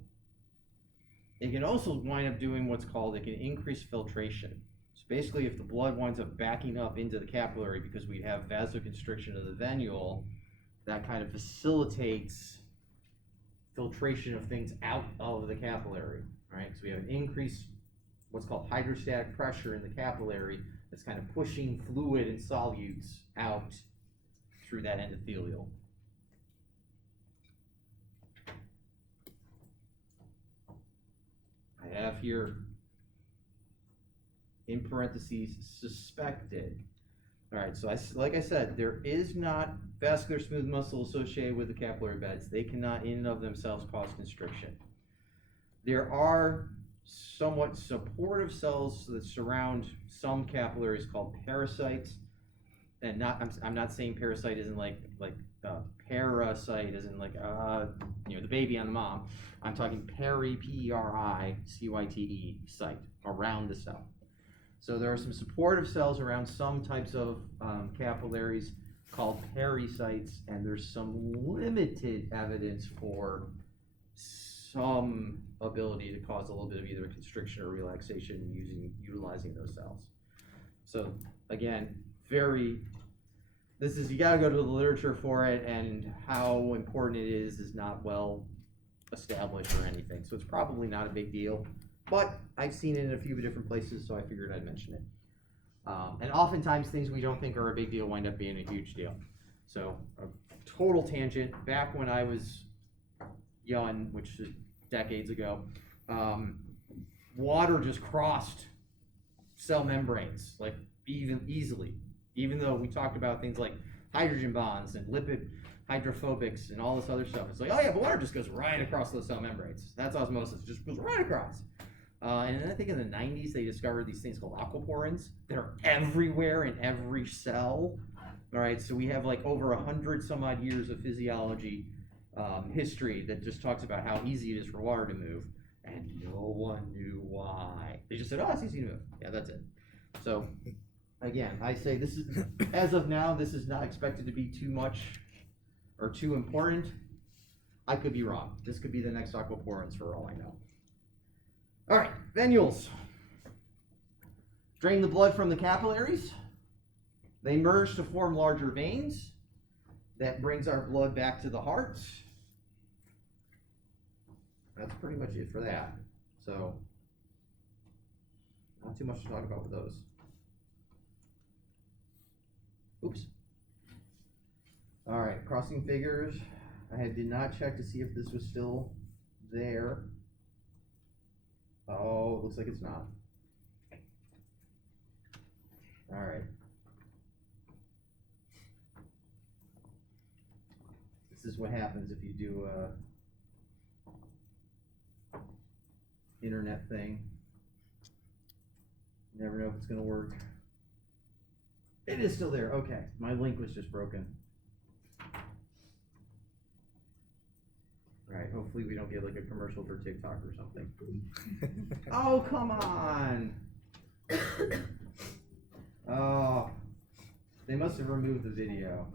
It can also wind up doing what's called, it can increase filtration. So basically, if the blood winds up backing up into the capillary because we have vasoconstriction of the venule, that kind of facilitates filtration of things out of the capillary, right? So we have an increased, what's called hydrostatic pressure in the capillary that's kind of pushing fluid and solutes out through that endothelial. I have here, in parentheses, suspected. All right, so like I said, there is not vascular smooth muscle associated with the capillary beds. They cannot in and of themselves cause constriction. There are somewhat supportive cells that surround some capillaries called pericytes. And I'm not saying parasite isn't like parasite isn't like the baby on the mom. I'm talking P-E-R-I-C-Y-T-E site around the cell. So there are some supportive cells around some types of capillaries called pericytes, and there's some limited evidence for some ability to cause a little bit of either constriction or relaxation utilizing those cells. So again, you gotta go to the literature for it, and how important it is not well established or anything. So it's probably not a big deal, but I've seen it in a few different places, so I figured I'd mention it. And oftentimes things we don't think are a big deal wind up being a huge deal. So a total tangent, back when I was young, which is decades ago, water just crossed cell membranes like easily. Even though we talked about things like hydrogen bonds and lipid hydrophobics and all this other stuff, it's like, oh yeah, but water just goes right across those cell membranes. That's osmosis, it just goes right across. And then I think in the 90s they discovered these things called aquaporins that are everywhere in every cell. All right, so we have like over 100 some odd years of physiology history that just talks about how easy it is for water to move, and no one knew why. They just said, oh, it's easy to move. Yeah, that's it. So, again, I say this is, as of now, this is not expected to be too much or too important. I could be wrong. This could be the next aquaporins for all I know. All right, venules. Drain the blood from the capillaries. They merge to form larger veins. That brings our blood back to the heart. That's pretty much it for that. So, not too much to talk about with those. Oops. All right, crossing figures. I did not check to see if this was still there. Oh, looks like it's not. All right. This is what happens if you do a internet thing. You never know if it's going to work. It is still there. Okay, my link was just broken. All right, hopefully we don't get like a commercial for TikTok or something. Oh, come on. Oh, they must have removed the video.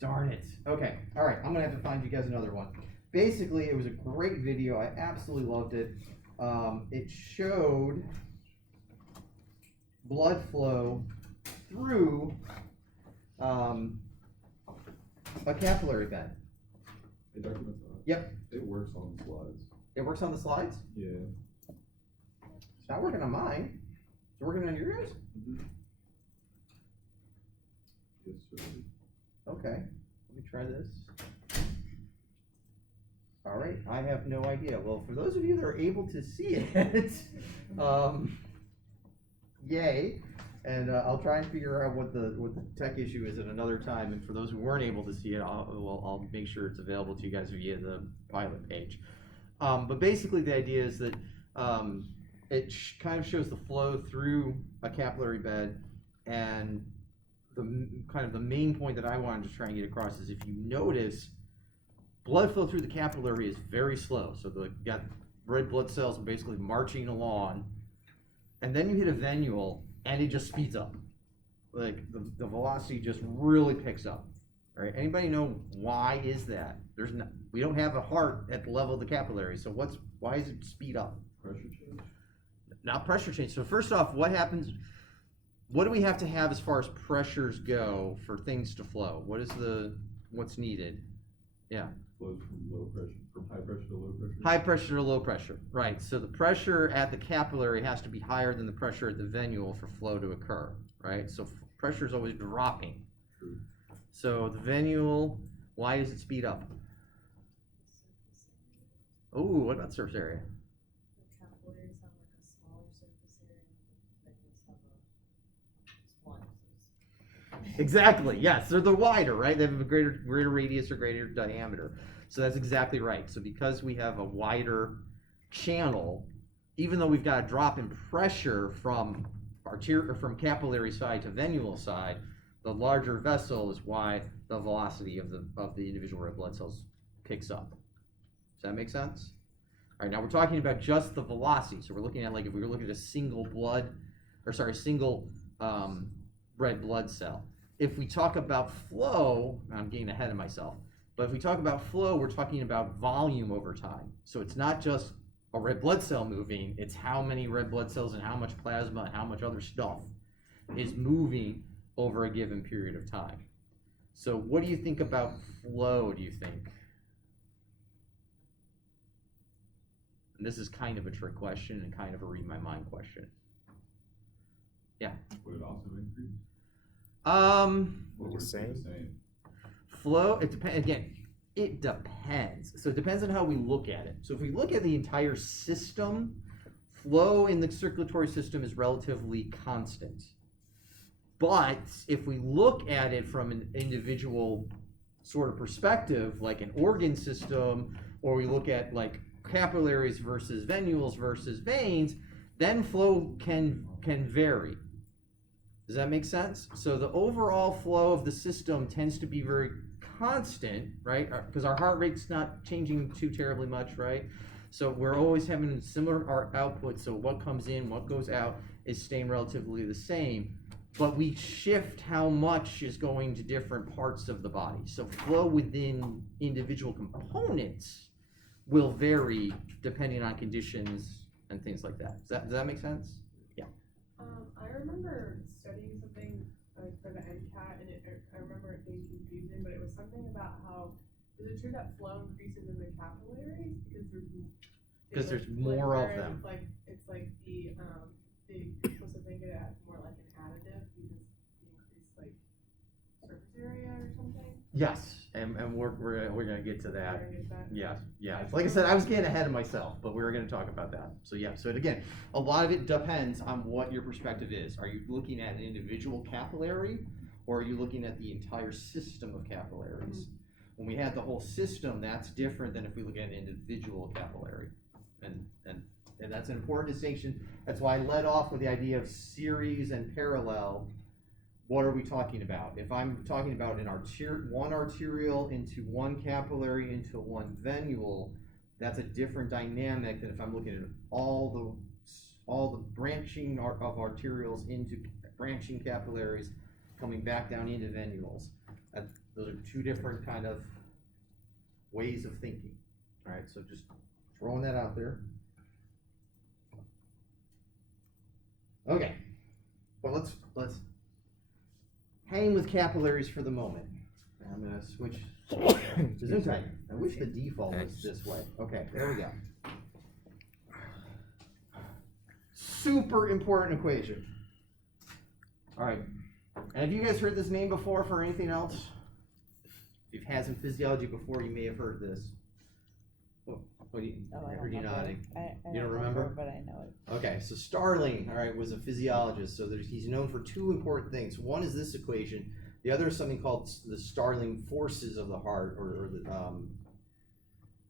Darn it. Okay, all right, I'm gonna have to find you guys another one. Basically, it was a great video. I absolutely loved it. It showed blood flow through a capillary bed. It documents that. Yep. It works on the slides. It works on the slides? Yeah. It's not working on mine. It's working on yours? Mm-hmm. Yes, sir. Okay, let me try this. All right, I have no idea. Well, for those of you that are able to see it, yay. And I'll try and figure out what the tech issue is at another time. And for those who weren't able to see it, I'll make sure it's available to you guys via the pilot page. But basically the idea is that it kind of shows the flow through a capillary bed, and the main point that I wanted to try and get across is if you notice, blood flow through the capillary is very slow. So you got red blood cells basically marching along, and then you hit a venule and it just speeds up. Like the velocity just really picks up. All right, anybody know why is that? We don't have a heart at the level of the capillary, so why does it speed up? Pressure change. Not pressure change. So first off, what happens? What do we have to have as far as pressures go for things to flow? What's needed? Yeah. Flows from low pressure, from high pressure to low pressure. High pressure to low pressure, right? So the pressure at the capillary has to be higher than the pressure at the venule for flow to occur, right? So pressure is always dropping. True. So the venule, why does it speed up? Oh, what about surface area? The capillaries have like a smaller surface area, and venules have a smaller. Exactly, yes, they're wider, right? They have a greater radius or greater diameter. So that's exactly right. So because we have a wider channel, even though we've got a drop in pressure from capillary side to venule side, the larger vessel is why the velocity of the individual red blood cells picks up. Does that make sense? All right, now we're talking about just the velocity. So we're looking at, like, if we were looking at a single red blood cell. If we talk about flow, I'm getting ahead of myself, but if we talk about flow, we're talking about volume over time. So it's not just a red blood cell moving, it's how many red blood cells and how much plasma and how much other stuff is moving over a given period of time. So what do you think about flow, do you think? And this is kind of a trick question and kind of a read my mind question. Yeah. Would it also increase? The same. Flow, it depends. Again, it depends. So it depends on how we look at it. So if we look at the entire system, flow in the circulatory system is relatively constant. But if we look at it from an individual sort of perspective, like an organ system, or we look at like capillaries versus venules versus veins, then flow can vary. Does that make sense? So the overall flow of the system tends to be very constant, right? Because our heart rate's not changing too terribly much, right? So we're always having similar output. So what comes in, what goes out is staying relatively the same. But we shift how much is going to different parts of the body. So flow within individual components will vary depending on conditions and things like that. Does that make sense? Yeah. I remember studying something for the MCAT, and I remember it being confusing, but it was something about how, is it true that flow increases in the capillaries because there's more of them. It's like you're supposed to think of it as more like an additive because you increase like surface area or something. Yes, and we're gonna get to that. We're gonna get that? Yeah. Like I said, I was getting ahead of myself, but we were gonna talk about that. So yeah. So again, a lot of it depends on what your perspective is. Are you looking at an individual capillary, or are you looking at the entire system of capillaries? When we have the whole system, that's different than if we look at an individual capillary, and that's an important distinction. That's why I led off with the idea of series and parallel. What are we talking about? If I'm talking about one arterial into one capillary into one venule, that's a different dynamic than if I'm looking at all the branching of arterioles into branching capillaries coming back down into venules. Those are two different kind of ways of thinking. All right, so just throwing that out there. Okay, well let's hang with capillaries for the moment. I'm gonna switch to Zoom time. I wish the default was this way. Okay, there we go. Super important equation. All right, and have you guys heard this name before for anything else? If you've had some physiology before, you may have heard this. I heard you nodding. You don't remember? But I know it. Okay, so Starling, all right, was a physiologist. So he's known for two important things. One is this equation. The other is something called the Starling forces of the heart,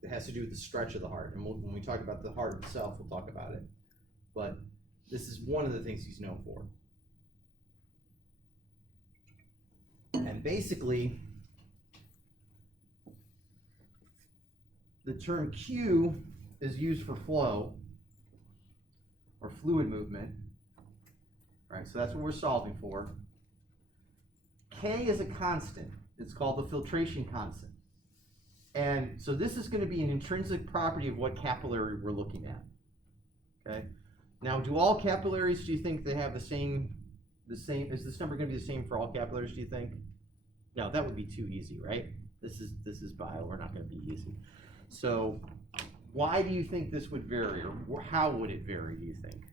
it has to do with the stretch of the heart. And when we talk about the heart itself, we'll talk about it. But this is one of the things he's known for. And basically, the term Q is used for flow or fluid movement. All right, so that's what we're solving for. K is a constant. It's called the filtration constant. And so this is going to be an intrinsic property of what capillary we're looking at. Okay. Now, do all capillaries, do you think they have the same, is this number going to be the same for all capillaries, do you think? No, that would be too easy, right? This is bio, we're not going to be easy. So why do you think this would vary, or how would it vary, do you think?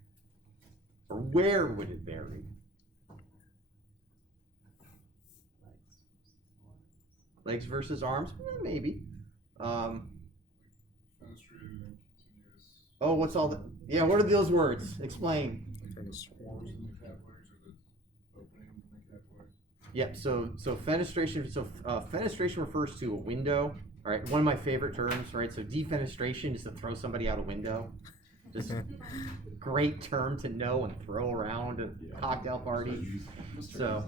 Or where would it vary? Legs versus arms? Maybe. Fenestrated and continuous. Oh, what's all the, yeah, what are those words? Explain. Pores in the capillaries or the openings in the capillaries. Yep, so fenestration refers to a window. All right, one of my favorite terms, right? So defenestration is to throw somebody out a window. Just great term to know and throw around a cocktail party. So,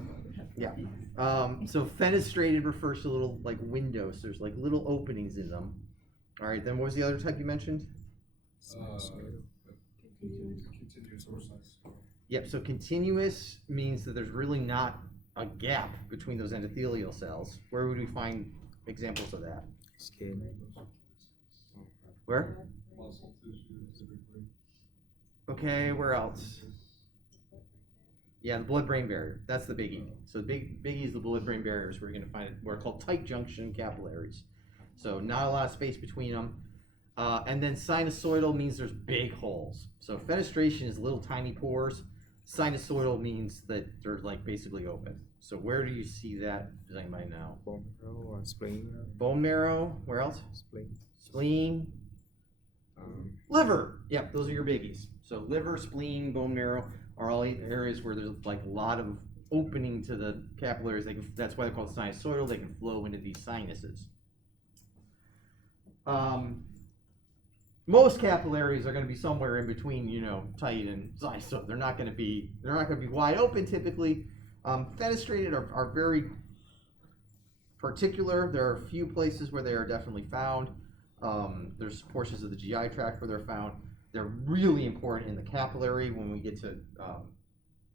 yeah. So fenestrated refers to little like windows. There's like little openings in them. All right, then what was the other type you mentioned? Continuous or sinusoidal. Yep, so continuous means that there's really not a gap between those endothelial cells. Where would we find examples of that? Skin. Where? Muscle tissue typically. Okay, where else? Yeah, the blood-brain barrier. That's the biggie. So the biggie is the blood-brain barriers. We're going to find it. We're called tight junction capillaries. So not a lot of space between them. And then sinusoidal means there's big holes. So fenestration is little tiny pores. Sinusoidal means that they're like basically open. So where do you see that? Does anybody know? Bone marrow or spleen. Bone marrow. Where else? Spleen. Spleen. Liver. Yep, those are your biggies. So liver, spleen, bone marrow are all areas where there's like a lot of opening to the capillaries. That's why they're called sinusoidal. They can flow into these sinuses. most capillaries are going to be somewhere in between, tight and so they're not going to be wide open typically. Fenestrated are very particular. There are a few places where they are definitely found. There's portions of the GI tract where they're found. They're really important in the capillary. When we get to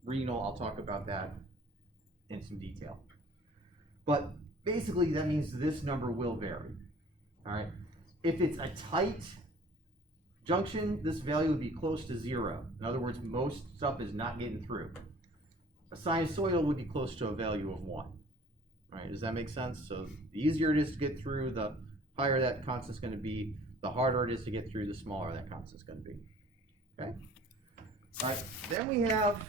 renal, I'll talk about that in some detail. But basically, that means this number will vary. All right. If it's a tight junction, this value would be close to 0. In other words, most stuff is not getting through. A sinusoidal would be close to a value of 1. All right, does that make sense? So the easier it is to get through, the higher that constant's going to be. The harder it is to get through, the smaller that constant's going to be. Okay? All right, then we have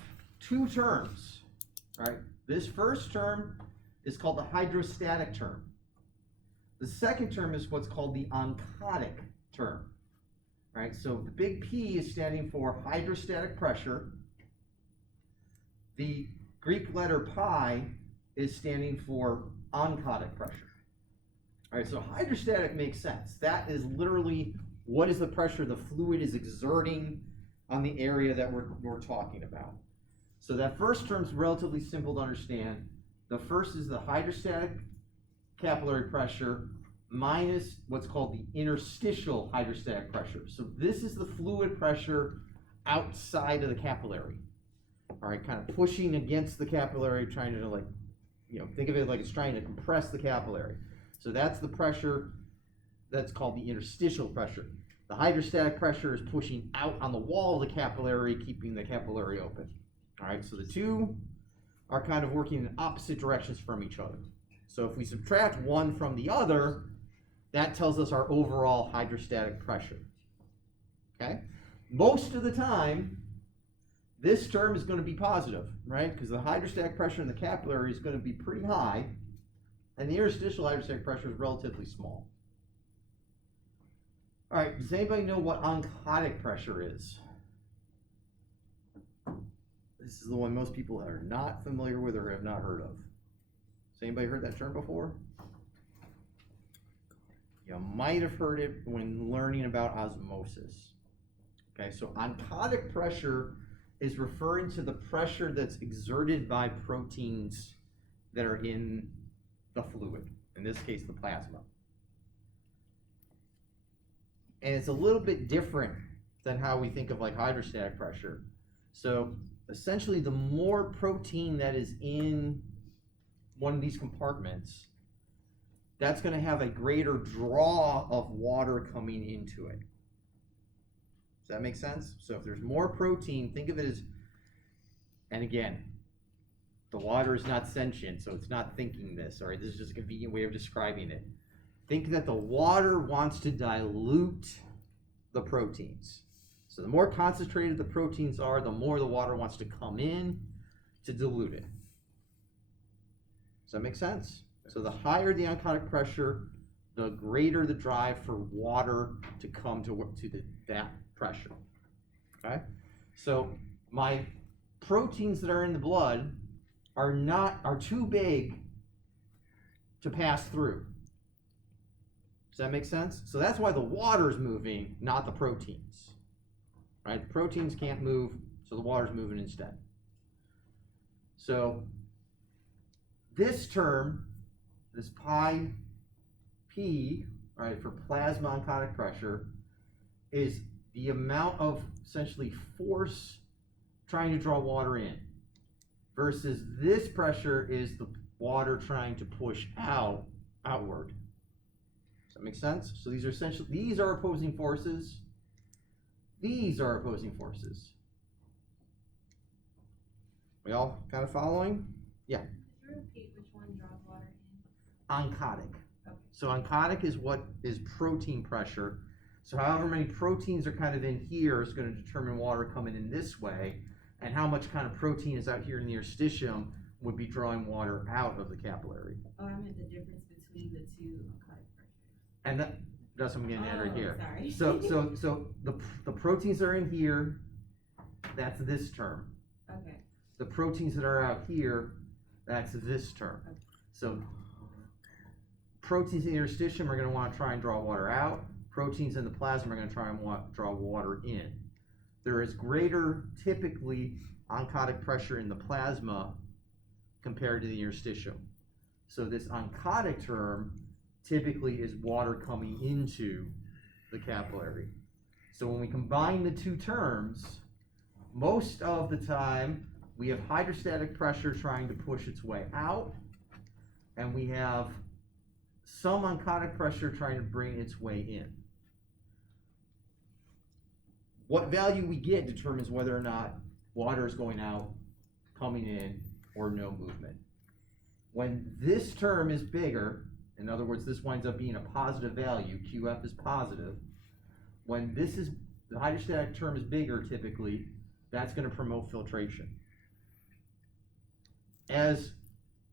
2 terms. All right, this first term is called the hydrostatic term. The second term is what's called the oncotic term. All right, so the big P is standing for hydrostatic pressure. The Greek letter pi is standing for oncotic pressure. All right, so hydrostatic makes sense. That is literally what is the pressure the fluid is exerting on the area that we're talking about. So that first term is relatively simple to understand. The first is the hydrostatic capillary pressure minus what's called the interstitial hydrostatic pressure. So this is the fluid pressure outside of the capillary. All right, kind of pushing against the capillary, trying to think of it like it's trying to compress the capillary. So that's the pressure that's called the interstitial pressure. The hydrostatic pressure is pushing out on the wall of the capillary, keeping the capillary open. All right, so the two are kind of working in opposite directions from each other. So if we subtract one from the other, that tells us our overall hydrostatic pressure. Okay? Most of the time, this term is going to be positive, right? Because the hydrostatic pressure in the capillary is going to be pretty high, and the interstitial hydrostatic pressure is relatively small. All right, does anybody know what oncotic pressure is? This is the one most people are not familiar with or have not heard of. Has anybody heard that term before? You might have heard it when learning about osmosis. Okay, so oncotic pressure is referring to the pressure that's exerted by proteins that are in the fluid, in this case the plasma. And it's a little bit different than how we think of like hydrostatic pressure. So essentially the more protein that is in one of these compartments, that's going to have a greater draw of water coming into it. Does that make sense? So if there's more protein, think of it as, and again, the water is not sentient, so it's not thinking this, all right? This is just a convenient way of describing it. Think that the water wants to dilute the proteins. So the more concentrated the proteins are, the more the water wants to come in to dilute it. Does that make sense? So the higher the oncotic pressure, the greater the drive for water to come to that pressure. Okay? So my proteins that are in the blood are too big to pass through. Does that make sense? So that's why the water is moving, not the proteins. Right? The proteins can't move, so the water's moving instead. So this term, this pi p, right, for plasma oncotic pressure, is the amount of essentially force trying to draw water in, versus this pressure is the water trying to push outward. Does that make sense? So these are opposing forces. These are opposing forces. We all kind of following? Yeah. Could you repeat which one draws water in? Oncotic. Okay. So oncotic is what is protein pressure. So however many proteins are kind of in here is going to determine water coming in this way, and how much kind of protein is out here in the interstitium would be drawing water out of the capillary. Oh, I meant the difference between the two oncotic pressures. And that's what I'm getting at right here. Sorry. So the proteins are in here, that's this term. Okay. The proteins that are out here, that's this term. So proteins in the interstitium are going to want to try and draw water out. proteins in the plasma are going to try and draw water in. There is greater, typically, oncotic pressure in the plasma compared to the interstitium. So this oncotic term typically is water coming into the capillary. So when we combine the two terms, most of the time we have hydrostatic pressure trying to push its way out, and we have some oncotic pressure trying to bring its way in. What value we get determines whether or not water is going out, coming in, or no movement. When this term is bigger, in other words, this winds up being a positive value, QF is positive, when the hydrostatic term is bigger typically, that's going to promote filtration. As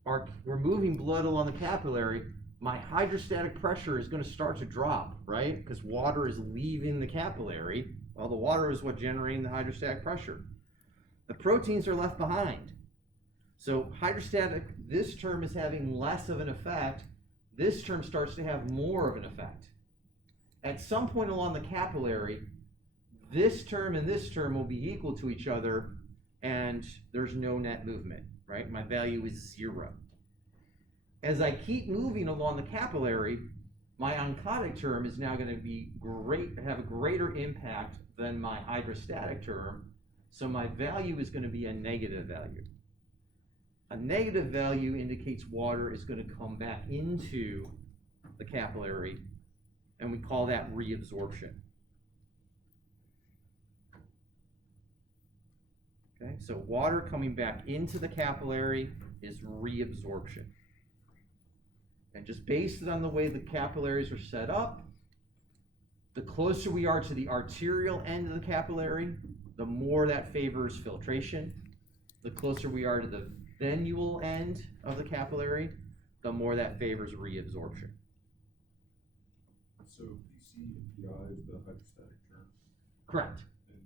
we're moving blood along the capillary, my hydrostatic pressure is going to start to drop, right? Because water is leaving the capillary. Well, the water is what's generating the hydrostatic pressure. The proteins are left behind. So hydrostatic, this term is having less of an effect. This term starts to have more of an effect. At some point along the capillary, this term and this term will be equal to each other, and there's no net movement, right? My value is 0. As I keep moving along the capillary, my oncotic term is now going to have a greater impact than my hydrostatic term, so my value is going to be a negative value. A negative value indicates water is going to come back into the capillary, and we call that reabsorption. Okay, so water coming back into the capillary is reabsorption. And just based on the way the capillaries are set up, the closer we are to the arterial end of the capillary, the more that favors filtration. The closer we are to the venule end of the capillary, the more that favors reabsorption. So PC and PI is the hydrostatic term? Correct. And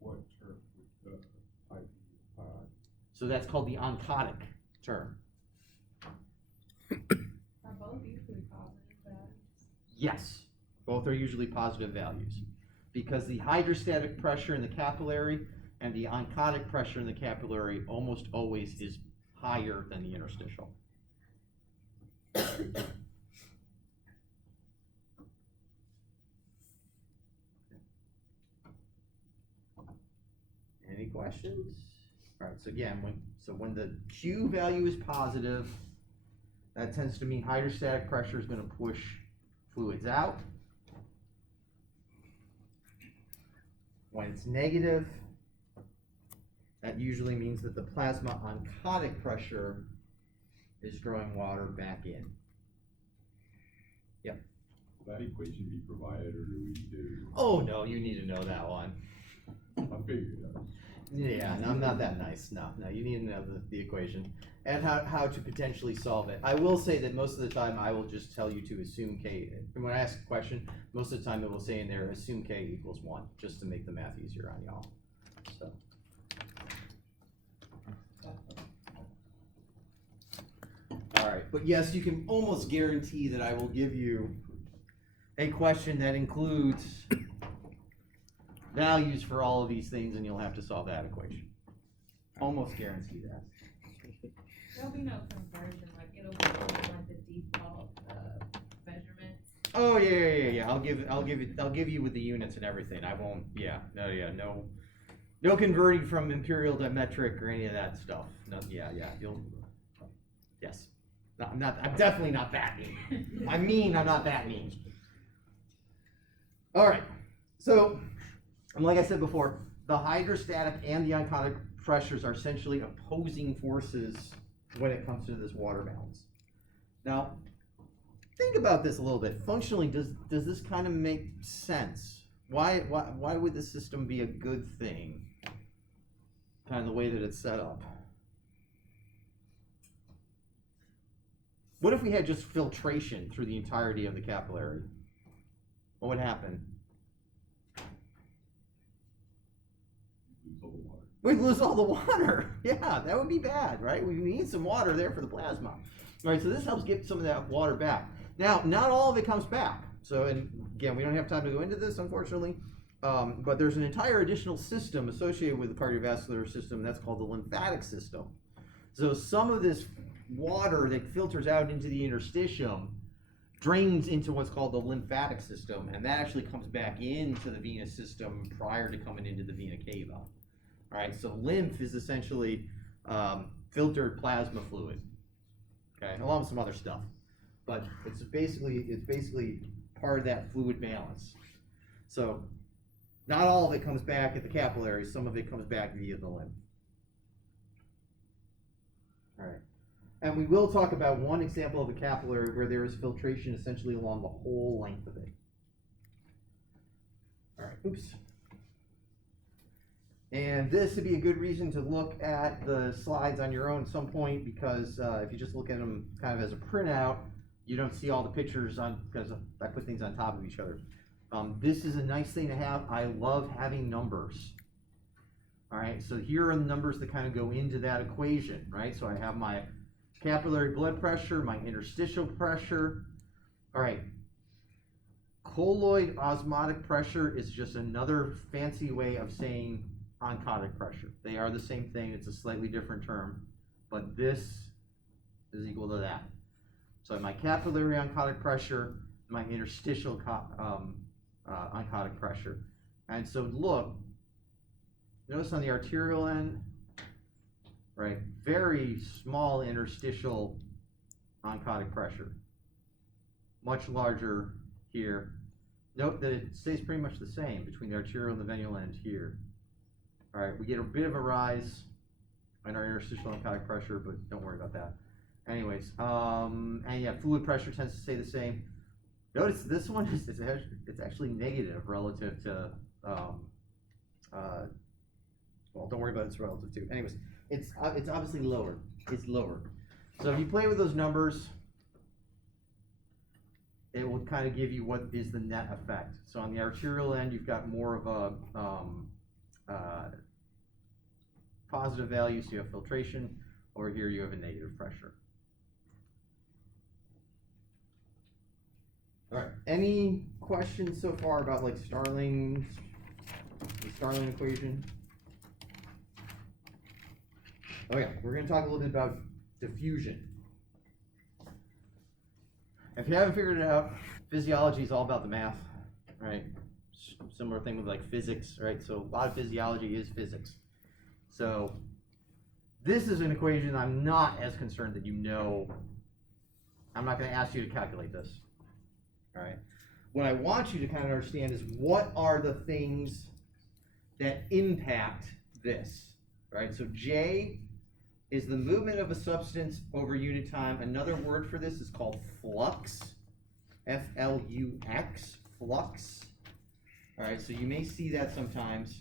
what term with IP and PI? So that's called the oncotic term. Are both usually positive values? Yes, both are usually positive values, because the hydrostatic pressure in the capillary and the oncotic pressure in the capillary almost always is higher than the interstitial. Any questions? All right, so again, when the Q value is positive, that tends to mean hydrostatic pressure is going to push fluids out. When it's negative, that usually means that the plasma oncotic pressure is drawing water back in. Yep. Will that equation be provided, or do we need to? Oh no, you need to know that one. I figured it out. Yeah, no, I'm not that nice. No, you need to know the equation and how to potentially solve it. I will say that most of the time I will just tell you to assume K. And when I ask a question, most of the time it will say in there, assume K equals 1, just to make the math easier on y'all. So. All right, but yes, you can almost guarantee that I will give you a question that includes values for all of these things, and you'll have to solve that equation. Almost guarantee that. There'll be no conversion, like it'll be like the default measurements. Oh yeah. I'll give you with the units and everything. I won't. No converting from imperial to metric or any of that stuff. No, you'll. Yes. No, I'm definitely not that mean. I'm not that mean. All right. So, like I said before, the hydrostatic and the oncotic pressures are essentially opposing forces when it comes to this water balance. Now, think about this a little bit. Functionally, does this kind of make sense? Why would this system be a good thing? Kind of the way that it's set up. What if we had just filtration through the entirety of the capillary? What would happen? We'd lose all the water. Yeah, that would be bad, right? We need some water there for the plasma. All right, so this helps get some of that water back. Now, not all of it comes back. so, and again, we don't have time to go into this, unfortunately, but there's an entire additional system associated with the cardiovascular system that's called the lymphatic system. So some of this water that filters out into the interstitium drains into what's called the lymphatic system, and that actually comes back into the venous system prior to coming into the vena cava. All right, so lymph is essentially filtered plasma fluid, okay, along with some other stuff, but it's basically part of that fluid balance. So not all of it comes back at the capillaries, some of it comes back via the lymph. All right, and we will talk about one example of a capillary where there is filtration essentially along the whole length of it. All right, oops. And this would be a good reason to look at the slides on your own at some point, because if you just look at them kind of as a printout, you don't see all the pictures on, because I put things on top of each other. This is a nice thing to have. I love having numbers. All right, so here are the numbers that kind of go into that equation, right? So I have my capillary blood pressure, my interstitial pressure. All right, colloid osmotic pressure is just another fancy way of saying oncotic pressure. They are the same thing, it's a slightly different term, but this is equal to that. So my capillary oncotic pressure, my interstitial oncotic pressure. And so look, notice on the arterial end, right, very small interstitial oncotic pressure, much larger here. Note that it stays pretty much the same between the arterial and the venular end here. All right, we get a bit of a rise in our interstitial oncotic pressure, but don't worry about that. Anyways, and yeah, fluid pressure tends to stay the same. Notice this one is it's actually negative relative to, well, don't worry about its relative to. Anyways, it's obviously lower. It's lower. So if you play with those numbers, it will kind of give you what is the net effect. So on the arterial end, you've got more of a positive value, so you have filtration. Over here, you have a negative pressure. All right. Any questions so far about like the Starling equation? Oh yeah, we're going to talk a little bit about diffusion. If you haven't figured it out, physiology is all about the math, right? Similar thing with like physics, right? So a lot of physiology is physics. So this is an equation I'm not as concerned that you know. I'm not going to ask you to calculate this. All right. What I want you to kind of understand is what are the things that impact this, right? So J is the movement of a substance over unit time. Another word for this is called flux, F-L-U-X, flux. All right, so you may see that sometimes.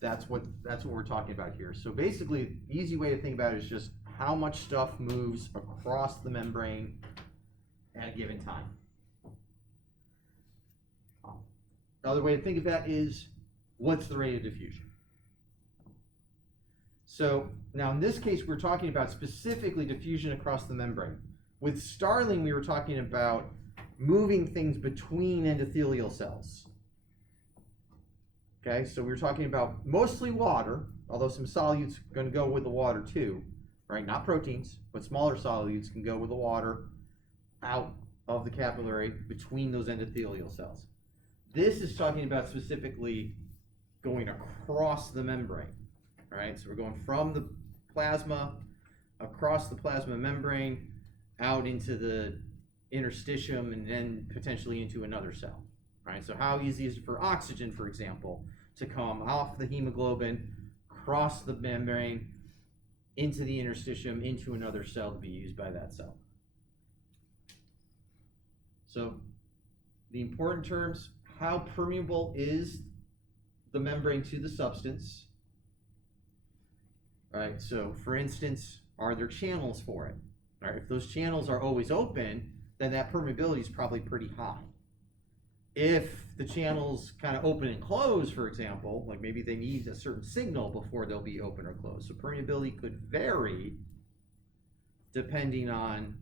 That's what we're talking about here. So basically, the easy way to think about it is just how much stuff moves across the membrane at a given time. Another way to think of that is what's the rate of diffusion. So now in this case, we're talking about specifically diffusion across the membrane. With Starling, we were talking about moving things between endothelial cells. Okay, so we were talking about mostly water, although some solutes are going to go with the water too, right? Not proteins, but smaller solutes can go with the water out of the capillary between those endothelial cells. This is talking about specifically going across the membrane, all right? So we're going from the plasma, across the plasma membrane, out into the interstitium, and then potentially into another cell, right? So how easy is it for oxygen, for example, to come off the hemoglobin, cross the membrane, into the interstitium, into another cell to be used by that cell? So the important terms, how permeable is the membrane to the substance? All right, so for instance, are there channels for it? All right, if those channels are always open, then that permeability is probably pretty high. If the channels kind of open and close, for example, like maybe they need a certain signal before they'll be open or closed. So permeability could vary depending on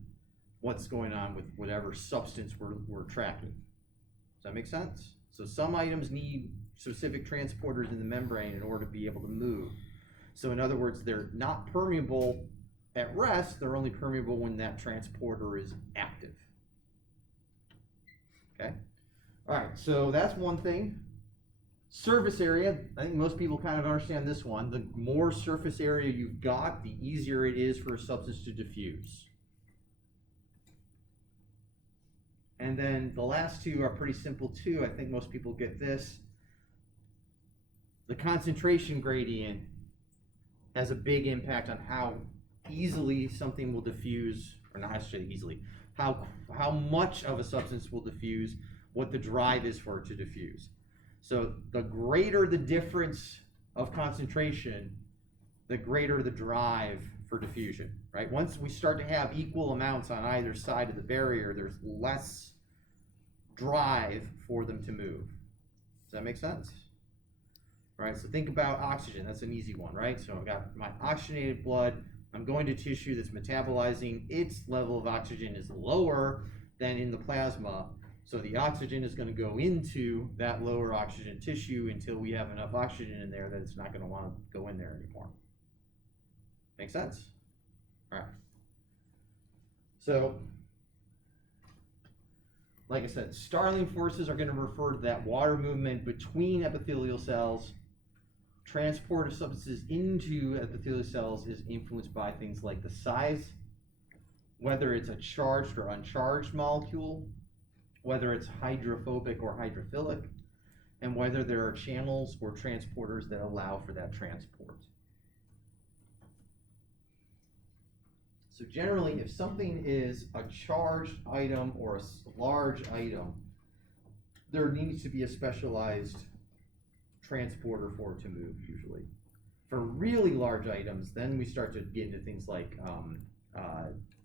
what's going on with whatever substance we're tracking. Does that make sense? So some items need specific transporters in the membrane in order to be able to move. So in other words, they're not permeable at rest, they're only permeable when that transporter is active. Okay? All right, so that's one thing. Surface area, I think most people kind of understand this one. The more surface area you've got, the easier it is for a substance to diffuse. And then the last two are pretty simple too. I think most people get this. The concentration gradient has a big impact on how easily something will diffuse, or not necessarily easily, how much of a substance will diffuse, what the drive is for it to diffuse. So the greater the difference of concentration, the greater the drive for diffusion, right? Once we start to have equal amounts on either side of the barrier, there's less drive for them to move. Does that make sense? All right, so think about oxygen. That's an easy one, right? So I've got my oxygenated blood. I'm going to tissue that's metabolizing. Its level of oxygen is lower than in the plasma. So the oxygen is going to go into that lower oxygen tissue until we have enough oxygen in there that it's not going to want to go in there anymore. Make sense? All right. So, like I said, Starling forces are going to refer to that water movement between epithelial cells. Transport of substances into epithelial cells is influenced by things like the size, whether it's a charged or uncharged molecule, whether it's hydrophobic or hydrophilic, and whether there are channels or transporters that allow for that transport. So generally, if something is a charged item or a large item, there needs to be a specialized transporter for it to move usually. For really large items, then we start to get into things like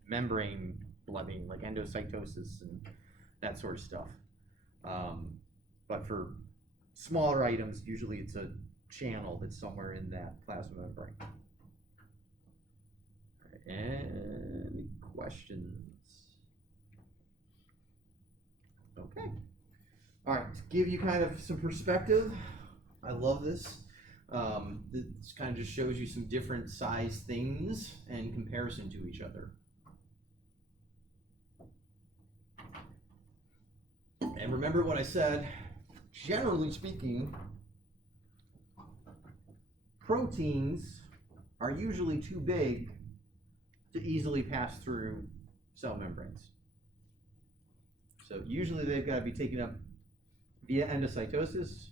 membrane blooding, like endocytosis and that sort of stuff. But for smaller items, usually it's a channel that's somewhere in that plasma membrane. Any questions? Okay. All right, to give you kind of some perspective, I love this. This kind of just shows you some different size things in comparison to each other. And remember what I said, generally speaking, proteins are usually too big to easily pass through cell membranes. So usually they've got to be taken up via endocytosis,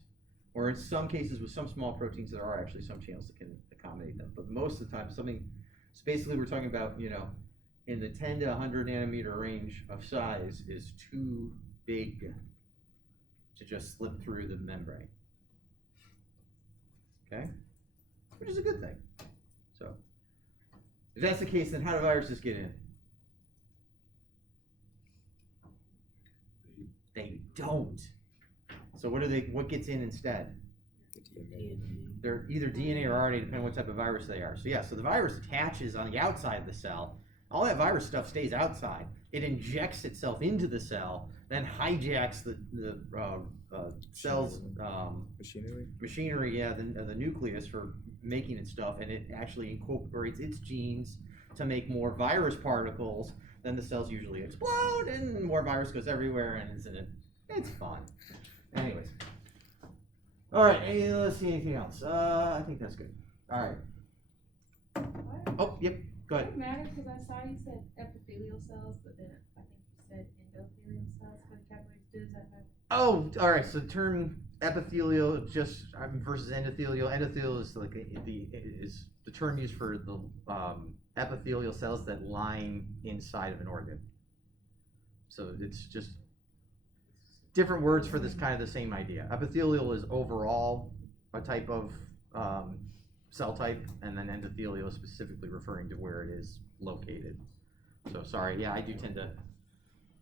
or in some cases with some small proteins there are actually some channels that can accommodate them. But most of the time so basically we're talking about, in the 10 to 100 nanometer range of size is too big to just slip through the membrane. Okay? Which is a good thing. So, if that's the case, then how do viruses get in? They don't. So what gets in instead? They're either DNA or RNA, depending on what type of virus they are. So the virus attaches on the outside of the cell. All that virus stuff stays outside. It injects itself into the cell, then hijacks the cell's machinery, the nucleus for making its stuff, and it actually incorporates its genes to make more virus particles. Then the cells usually explode, and more virus goes everywhere, and it's fun. Anyways. All right, let's see anything else. I think that's good. All right. Oh, yep, go ahead. Does it matter? Because I saw you said epithelial cells, but then I think you said endothelial cells for the categories. Does that matter? Oh, all right. So the term epithelial versus endothelial. Endothelial is like the term used for the epithelial cells that line inside of an organ. So it's just different words for this kind of the same idea. Epithelial is overall a type of cell type, and then endothelial is specifically referring to where it is located. So sorry, yeah, I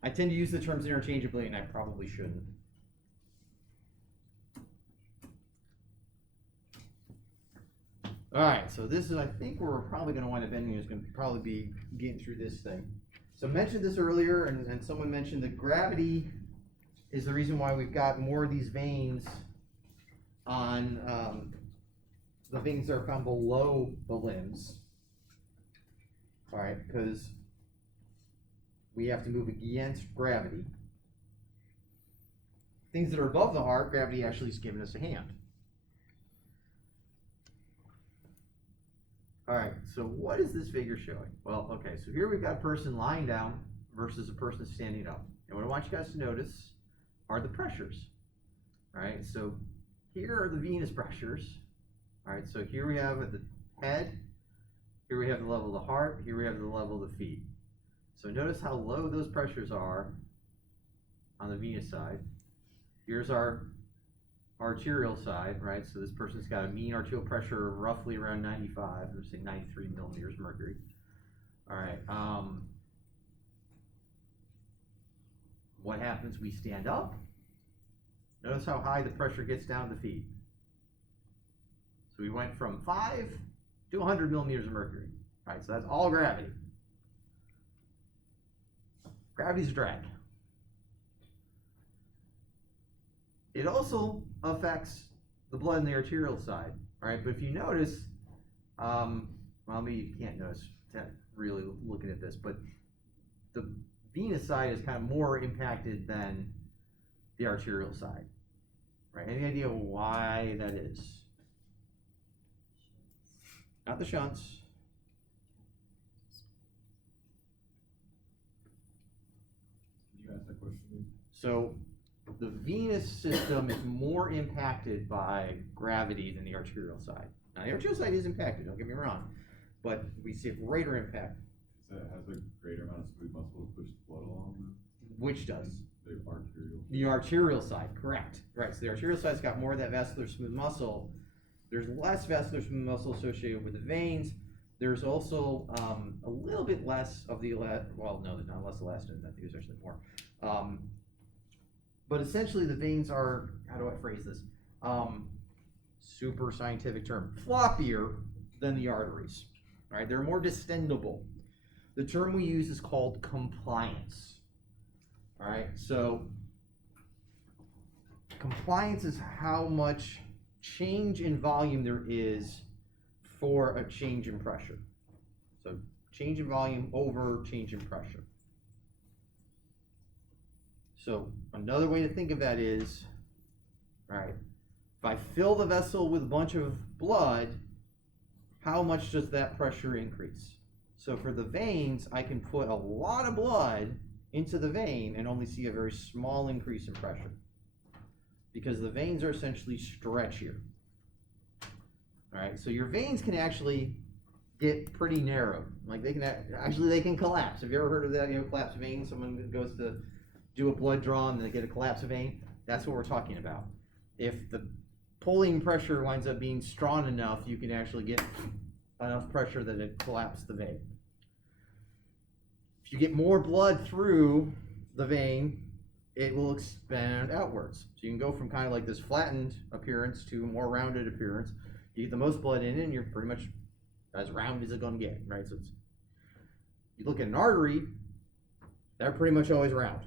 tend to use the terms interchangeably, and I probably shouldn't. All right, so this is, I think, where we're probably going to wind up ending is going to probably be getting through this thing. So I mentioned this earlier, and someone mentioned that gravity is the reason why we've got more of these veins on the veins that are found below the limbs. All right, because we have to move against gravity. Things that are above the heart, gravity actually is giving us a hand. All right, so what is this figure showing? Well, okay, so here we've got a person lying down versus a person standing up. And what I want you guys to notice are the pressures. All right, so here are the venous pressures. All right, so here we have at the head, here we have the level of the heart, here we have the level of the feet. So notice how low those pressures are on the venous side. Here's our arterial side, right? So this person's got a mean arterial pressure of roughly around 95, let's say 93 millimeters mercury. All right. What happens? We stand up. Notice how high the pressure gets down to the feet. So we went from 5 to 100 millimeters of mercury. All right, so that's all gravity. Gravity's a drag. It also affects the blood in the arterial side, right? But if you notice, well, maybe you can't notice really looking at this, but the venous side is kind of more impacted than the arterial side, right? Any idea why that is? Not the shunts. Can you ask that question? So the venous system is more impacted by gravity than the arterial side. Now the arterial side is impacted, don't get me wrong, but we see a greater impact. Because that has a greater amount of smooth muscle to push the blood along. Which does? The arterial. The arterial side, correct. Right, so the arterial side's got more of that vascular smooth muscle. There's less vascular smooth muscle associated with the veins. There's also a little bit less of the, well, no, there's not less elastin. I think there's actually more. But essentially the veins are, how do I phrase this? Super scientific term, floppier than the arteries, right? They're more distendable. The term we use is called compliance, all right? So compliance is how much change in volume there is for a change in pressure. So change in volume over change in pressure. So another way to think of that is, all right, if I fill the vessel with a bunch of blood, how much does that pressure increase? So for the veins, I can put a lot of blood into the vein and only see a very small increase in pressure because the veins are essentially stretchier. All right, so your veins can actually get pretty narrow. Like they can collapse. Have you ever heard of that? You know, collapsed vein. Someone goes to do a blood draw and they get a collapsed vein. That's what we're talking about. If the pulling pressure winds up being strong enough, you can actually get enough pressure that it collapses the vein. If you get more blood through the vein, it will expand outwards. So you can go from kind of like this flattened appearance to a more rounded appearance. You get the most blood in it, and you're pretty much as round as it's going to get, right? So you look at an artery, they're pretty much always round,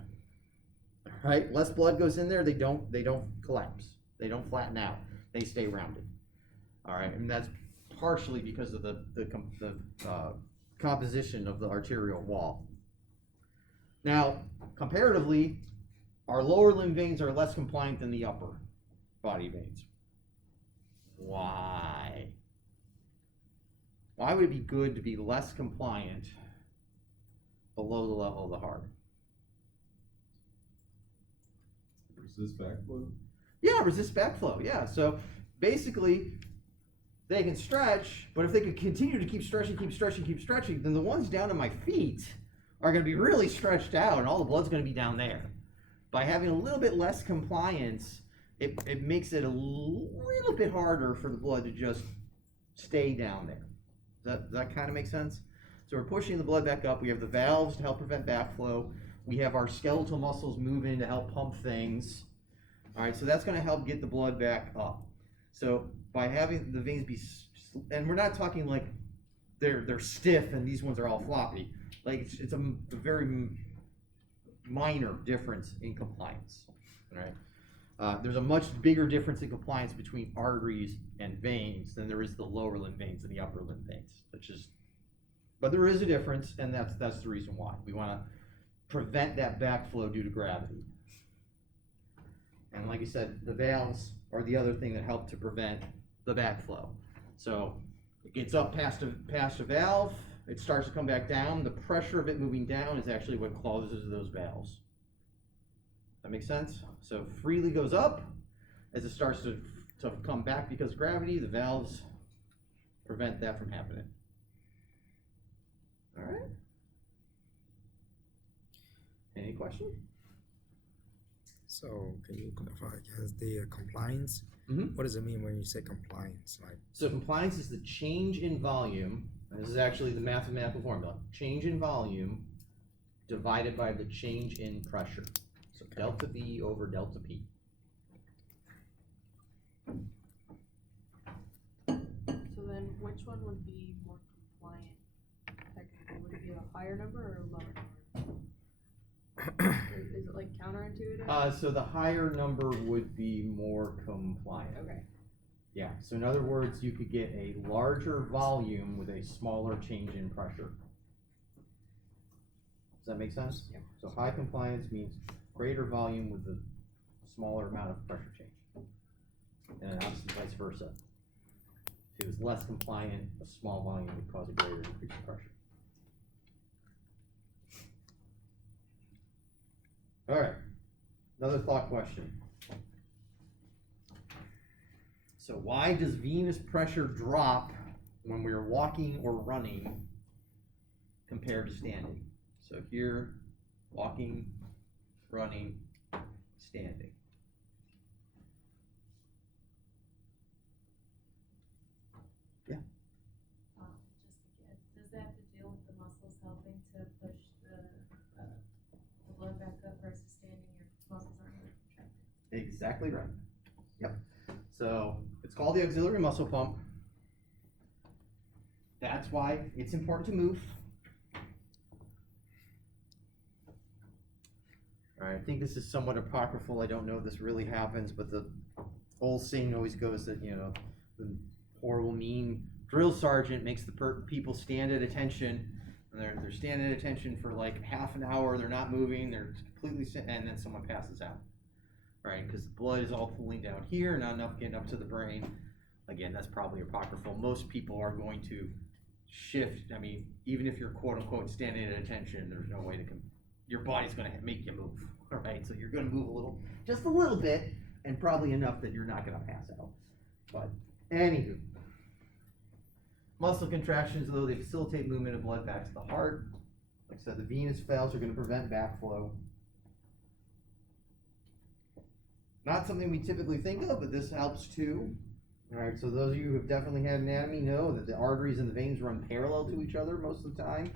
right? Less blood goes in there, they don't collapse, they don't flatten out, they stay rounded. All right, and that's partially because of the composition of the arterial wall. Now, comparatively, our lower limb veins are less compliant than the upper body veins. Why? Why would it be good to be less compliant below the level of the heart? Resist backflow? Yeah, resist backflow, yeah. So basically, they can stretch, but if they could continue to keep stretching, then the ones down to my feet are going to be really stretched out, and all the blood's going to be down there. By having a little bit less compliance, it makes it a little bit harder for the blood to just stay down there. Does that kind of make sense? So we're pushing the blood back up. We have the valves to help prevent backflow. We have our skeletal muscles moving to help pump things. All right, so that's going to help get the blood back up. So by having the veins be, and we're not talking like they're stiff and these ones are all floppy. Like, it's a very minor difference in compliance, right? There's a much bigger difference in compliance between arteries and veins than there is the lower limb veins and the upper limb veins. But there is a difference, and that's the reason why. We want to prevent that backflow due to gravity. And like I said, the valves are the other thing that help to prevent the backflow. So it gets up past a valve, it starts to come back down. The pressure of it moving down is actually what closes those valves. That makes sense? So freely goes up. As it starts to come back because of gravity, the valves prevent that from happening. All right. Any question? So can you clarify the compliance? Mm-hmm. What does it mean when you say compliance? Like, so compliance is the change in volume. And this is actually the mathematical formula. Change in volume divided by the change in pressure. So delta V over delta P. So then which one would be more compliant? Technically, would it be a higher number or a lower number? Is it like counterintuitive? So the higher number would be more compliant. Okay. Yeah, so in other words, you could get a larger volume with a smaller change in pressure. Does that make sense? Yeah. So high compliance means greater volume with a smaller amount of pressure change. And then obviously vice versa. If it was less compliant, a small volume would cause a greater increase in pressure. All right, another thought question. So why does venous pressure drop when we're walking or running compared to standing? So here, walking, running, standing. Yeah. Just to guess, does that have to deal with the muscles helping to push the blood back up versus standing? Your muscles aren't really contracted. Exactly right. Yep. So it's called the auxiliary muscle pump. That's why it's important to move. All right, I think this is somewhat apocryphal. I don't know if this really happens, but the old saying always goes that, you know, the horrible mean drill sergeant makes the people stand at attention, and they're standing at attention for like half an hour. They're not moving. They're completely, and then someone passes out. Right, because the blood is all pooling down here, not enough getting up to the brain. Again, that's probably apocryphal. Most people are going to shift. I mean, even if you're quote unquote standing at attention, there's no way to your body's going to make you move. All right, so you're going to move just a little bit, and probably enough that you're not going to pass out. But anywho, muscle contractions, though, they facilitate movement of blood back to the heart. Like I said, the venous valves are going to prevent backflow. Not something we typically think of, but this helps too. All right, so those of you who have definitely had anatomy know that the arteries and the veins run parallel to each other most of the time.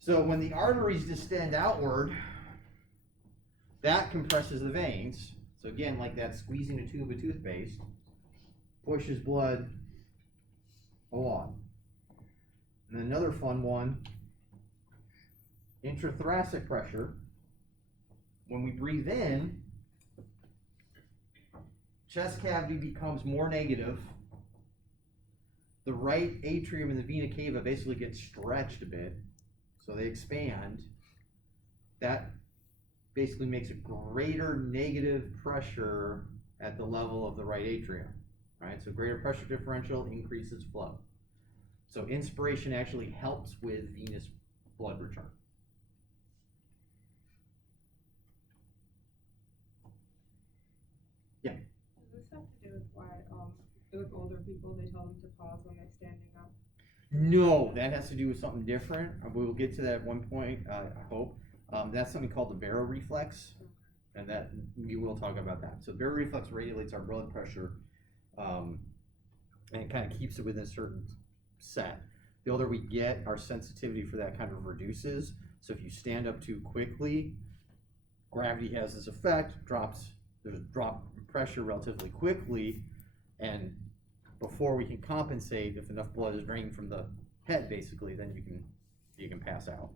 So when the arteries distend outward, that compresses the veins. So again, like that squeezing a tube of toothpaste, pushes blood along. And another fun one, intrathoracic pressure. When we breathe in, chest cavity becomes more negative. The right atrium and the vena cava basically get stretched a bit, so they expand. That basically makes a greater negative pressure at the level of the right atrium. Right? So greater pressure differential increases flow. So inspiration actually helps with venous blood return. Yeah. Does this have to do with why, with older people, they tell them to pause when they're standing up? No, that has to do with something different. We will get to that at one point, I hope. That's something called the baroreflex, and that we will talk about that. So baroreflex regulates our blood pressure, and it kind of keeps it within a certain set. The older we get, our sensitivity for that kind of reduces. So if you stand up too quickly, gravity has this effect, there's a drop in pressure relatively quickly, and before we can compensate, if enough blood is drained from the head, basically, then you you can pass out.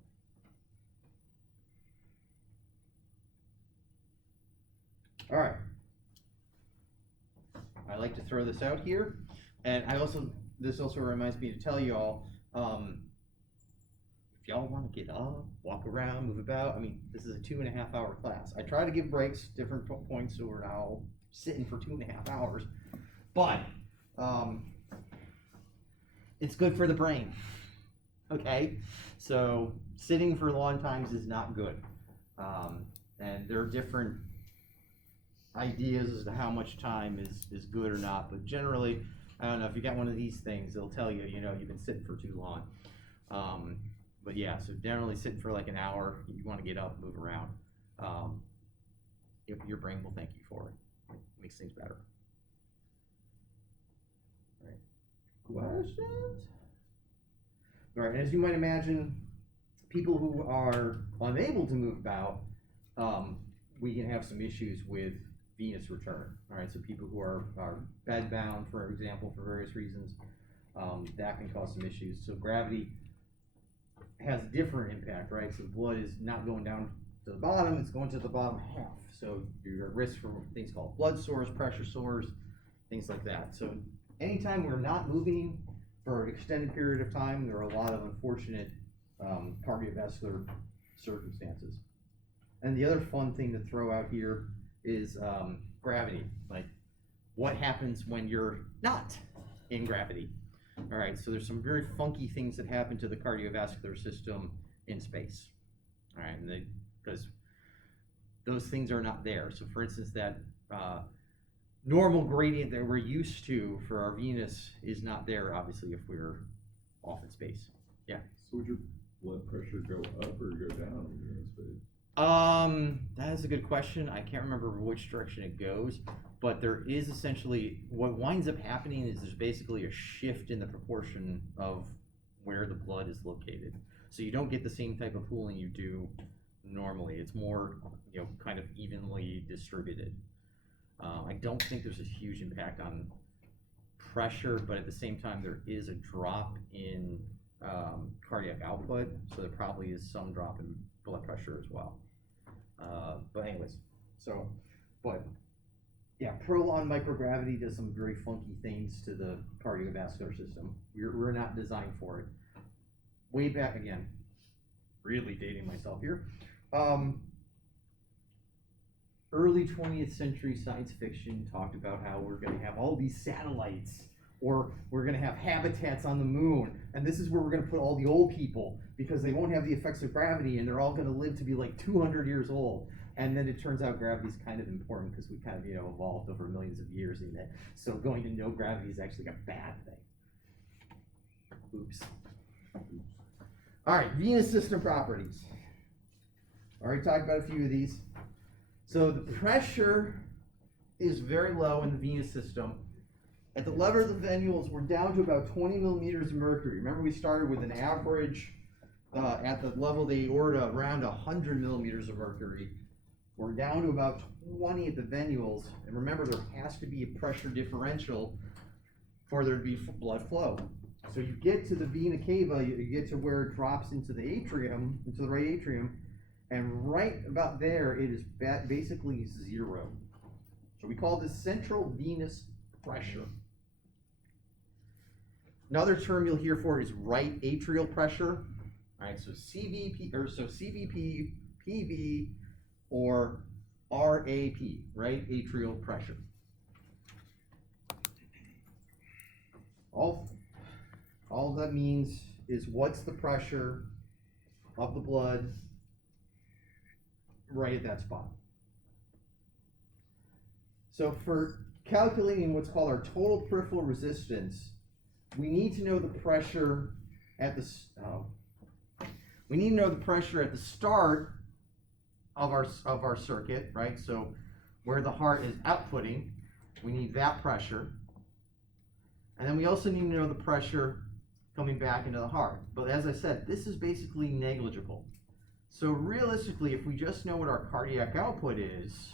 All right. I like to throw this out here, and this also reminds me to tell you all, if y'all want to get up, walk around, move about, I mean, this is a 2.5 hour class. I try to give breaks, different points, so we're now sitting for 2.5 hours, but it's good for the brain, okay? So sitting for long times is not good, and there are different ideas as to how much time is good or not, but generally, I don't know, if you got one of these things, it'll tell you, you know, you've been sitting for too long. But yeah, so generally sitting for like an hour, you want to get up, move around. Your brain will thank you for it. It makes things better. All right. Questions? All right, and as you might imagine, people who are unable to move about, we can have some issues with venous return. All right, so people who are bedbound, for example, for various reasons, that can cause some issues. So gravity has a different impact, right? So the blood is not going down to the bottom, it's going to the bottom half. So you're at risk for things called blood sores, pressure sores, things like that. So anytime we're not moving for an extended period of time, there are a lot of unfortunate cardiovascular circumstances. And the other fun thing to throw out here is gravity. Like, what happens when you're not in gravity? All right, so there's some very funky things that happen to the cardiovascular system in space. All right, and because those things are not there. So for instance, that normal gradient that we're used to for our venous is not there, obviously, if we're off in space. Yeah? So would your blood pressure go up or go down when you're in space? That is a good question. I can't remember which direction it goes, but there is essentially, what winds up happening is there's basically a shift in the proportion of where the blood is located. So you don't get the same type of pooling you do normally. It's more, you know, kind of evenly distributed. I don't think there's a huge impact on pressure, but at the same time, there is a drop in cardiac output, so there probably is some drop in blood pressure as well. But anyways, so, but yeah, prolonged microgravity does some very funky things to the cardiovascular system. We're not designed for it. Way back, again, really dating myself here. Early 20th century science fiction talked about how we're going to have all these satellites, or we're going to have habitats on the moon, and this is where we're going to put all the old people because they won't have the effects of gravity and they're all going to live to be like 200 years old. And then it turns out gravity is kind of important because we kind of, you know, evolved over millions of years in that. So going to no gravity is actually a bad thing. Oops. All right, venous system properties. Already talked about a few of these. So the pressure is very low in the venous system. At the level of the venules, we're down to about 20 millimeters of mercury. Remember, we started with an average at the level of the aorta around 100 millimeters of mercury. We're down to about 20 at the venules. And remember, there has to be a pressure differential for there to be blood flow. So you get to the vena cava, you get to where it drops into the atrium, into the right atrium, and right about there, it is basically zero. So we call this central venous pressure. Another term you'll hear for is right atrial pressure. All right, so CVP, or so CVP, PV, or RAP, right atrial pressure. All that means is what's the pressure of the blood right at that spot. So for calculating what's called our total peripheral resistance, we need to know the pressure at the start of our circuit, right? So where the heart is outputting, we need that pressure. And then we also need to know the pressure coming back into the heart. But as I said, this is basically negligible. So realistically, if we just know what our cardiac output is,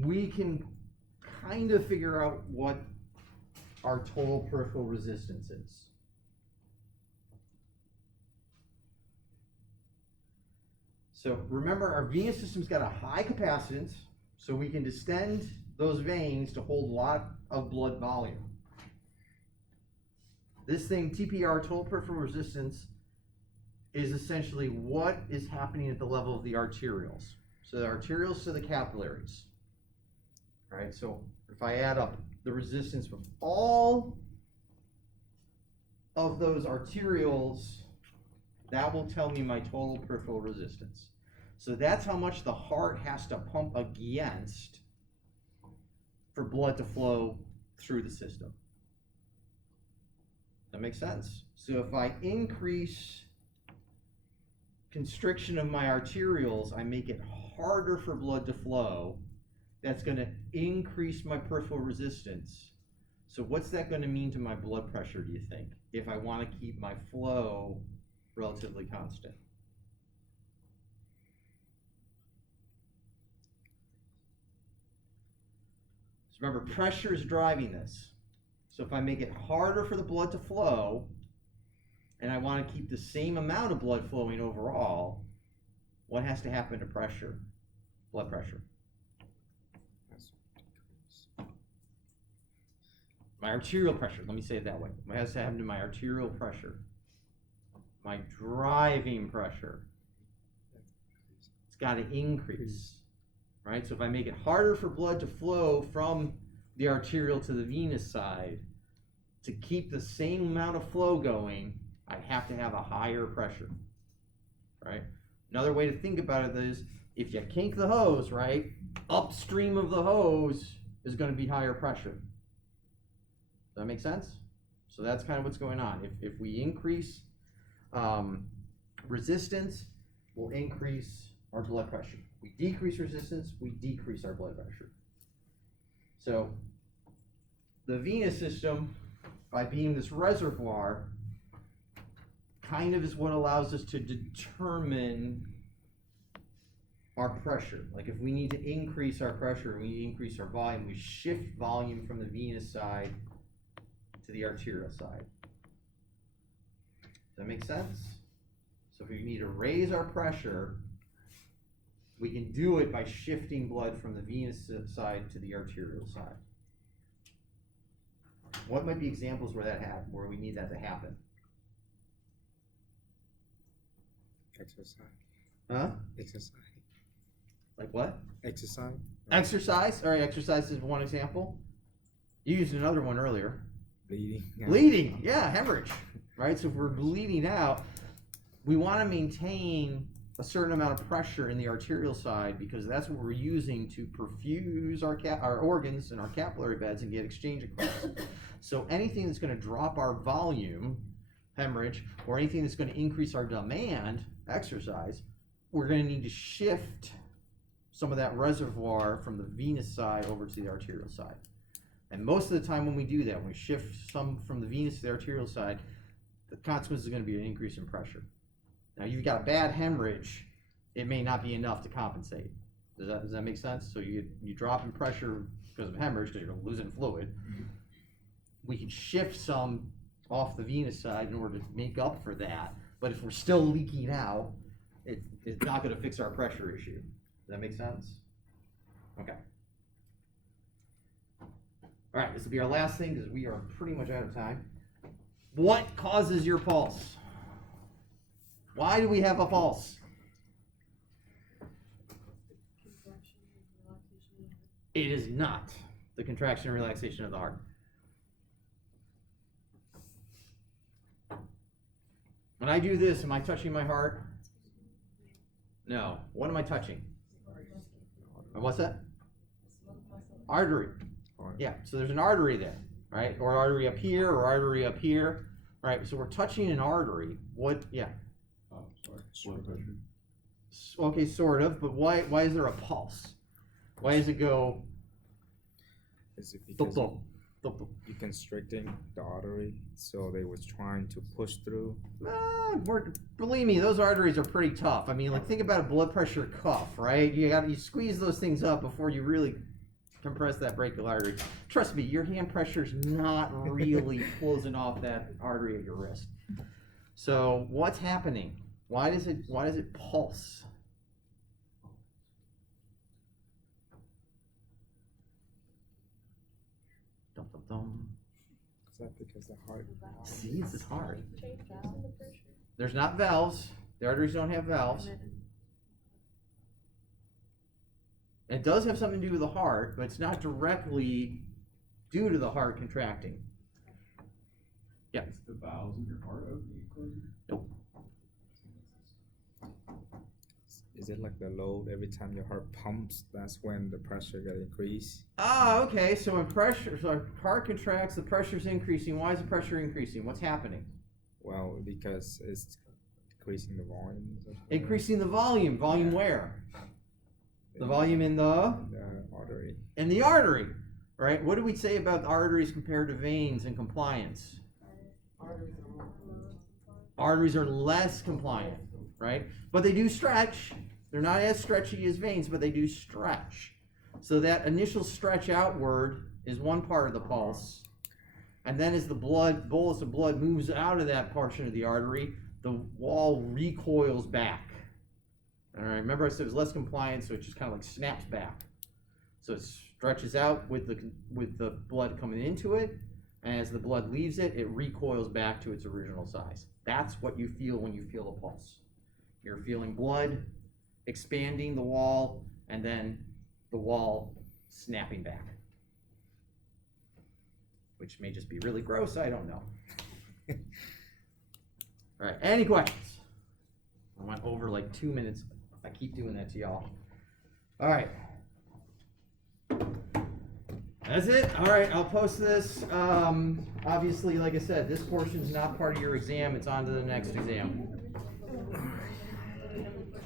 we can kind of figure out what our total peripheral resistance is. So remember, our venous system's got a high capacitance, so we can distend those veins to hold a lot of blood volume. This thing, TPR, total peripheral resistance, is essentially what is happening at the level of the arterioles. So the arterioles to the capillaries. All right, so if I add up the resistance of all of those arterioles, that will tell me my total peripheral resistance. So that's how much the heart has to pump against for blood to flow through the system. That makes sense? So if I increase constriction of my arterioles, I make it harder for blood to flow. That's going to increase my peripheral resistance. So what's that going to mean to my blood pressure, do you think, if I want to keep my flow relatively constant? So remember, pressure is driving this. So if I make it harder for the blood to flow, and I want to keep the same amount of blood flowing overall, what has to happen to pressure? Blood pressure. My arterial pressure, let me say it that way. What has to happen to my arterial pressure? My driving pressure. It's got to increase, right? So if I make it harder for blood to flow from the arterial to the venous side, to keep the same amount of flow going, I have to have a higher pressure, right? Another way to think about it is, if you kink the hose, right, upstream of the hose is going to be higher pressure. Does that make sense? So that's kind of what's going on. If we increase resistance, we'll increase our blood pressure. We decrease resistance, we decrease our blood pressure. So the venous system, by being this reservoir, kind of is what allows us to determine our pressure. Like if we need to increase our pressure, we increase our volume, we shift volume from the venous side to the arterial side. Does that make sense? So if we need to raise our pressure, we can do it by shifting blood from the venous side to the arterial side. What might be examples where we need that to happen? Exercise. Huh? Exercise. Like what? Exercise. Exercise. All right, exercise is one example. You used another one earlier. Bleeding. Yeah. Bleeding. Yeah, hemorrhage. Right. So if we're bleeding out, we want to maintain a certain amount of pressure in the arterial side because that's what we're using to perfuse our organs and our capillary beds and get exchange across. So anything that's going to drop our volume, hemorrhage, or anything that's going to increase our demand, exercise, we're going to need to shift some of that reservoir from the venous side over to the arterial side. And most of the time when we do that, when we shift some from the venous to the arterial side, the consequence is going to be an increase in pressure. Now, you've got bad hemorrhage, it may not be enough to compensate. Does that make sense? So you drop in pressure because of hemorrhage, because you're losing fluid. We can shift some off the venous side in order to make up for that. But if we're still leaking out, it's not going to fix our pressure issue. Does that make sense? Okay. All right, this will be our last thing because we are pretty much out of time. What causes your pulse? Why do we have a pulse? It is not the contraction and relaxation of the heart. When I do this, am I touching my heart? No. What am I touching? What's that? Artery. Yeah, so there's an artery there, right? Or artery up here, or artery up here, right? So we're touching an artery. What? Yeah. Oh, sorry. Blood pressure. Okay, sort of, but why is there a pulse? Why does it go? Is it because you're constricting the artery, so they was trying to push through? Believe me, those arteries are pretty tough. I mean, like think about a blood pressure cuff, right? You squeeze those things up before you really compress that brachial artery. Trust me, your hand pressure is not really closing off that artery at your wrist. So what's happening? Why does it pulse? Is that because the heart? See, this is hard. There's not valves. The arteries don't have valves. It does have something to do with the heart, but it's not directly due to the heart contracting. Yeah. Is the valves in your heart opening and closing? Nope. Is it like the load every time your heart pumps? That's when the pressure got increased. Ah, okay. So when pressure, so our heart contracts, the pressure's increasing. Why is the pressure increasing? What's happening? Well, because it's decreasing the volume. Increasing the volume. Volume where? The volume in the artery. In the artery, right? What do we say about arteries compared to veins in compliance? Arteries are less compliant, right? But they do stretch. They're not as stretchy as veins, but they do stretch. So that initial stretch outward is one part of the pulse. And then as the bolus of blood moves out of that portion of the artery, the wall recoils back. All right, remember I said it was less compliant, so it just kind of like snaps back. So it stretches out with the blood coming into it, and as the blood leaves it, it recoils back to its original size. That's what you feel when you feel a pulse. You're feeling blood expanding the wall, and then the wall snapping back. Which may just be really gross, I don't know. All right, any questions? I went over like 2 minutes. I keep doing that to y'all. All right. That's it. All right, I'll post this. Obviously, like I said, this portion's not part of your exam. It's on to the next exam.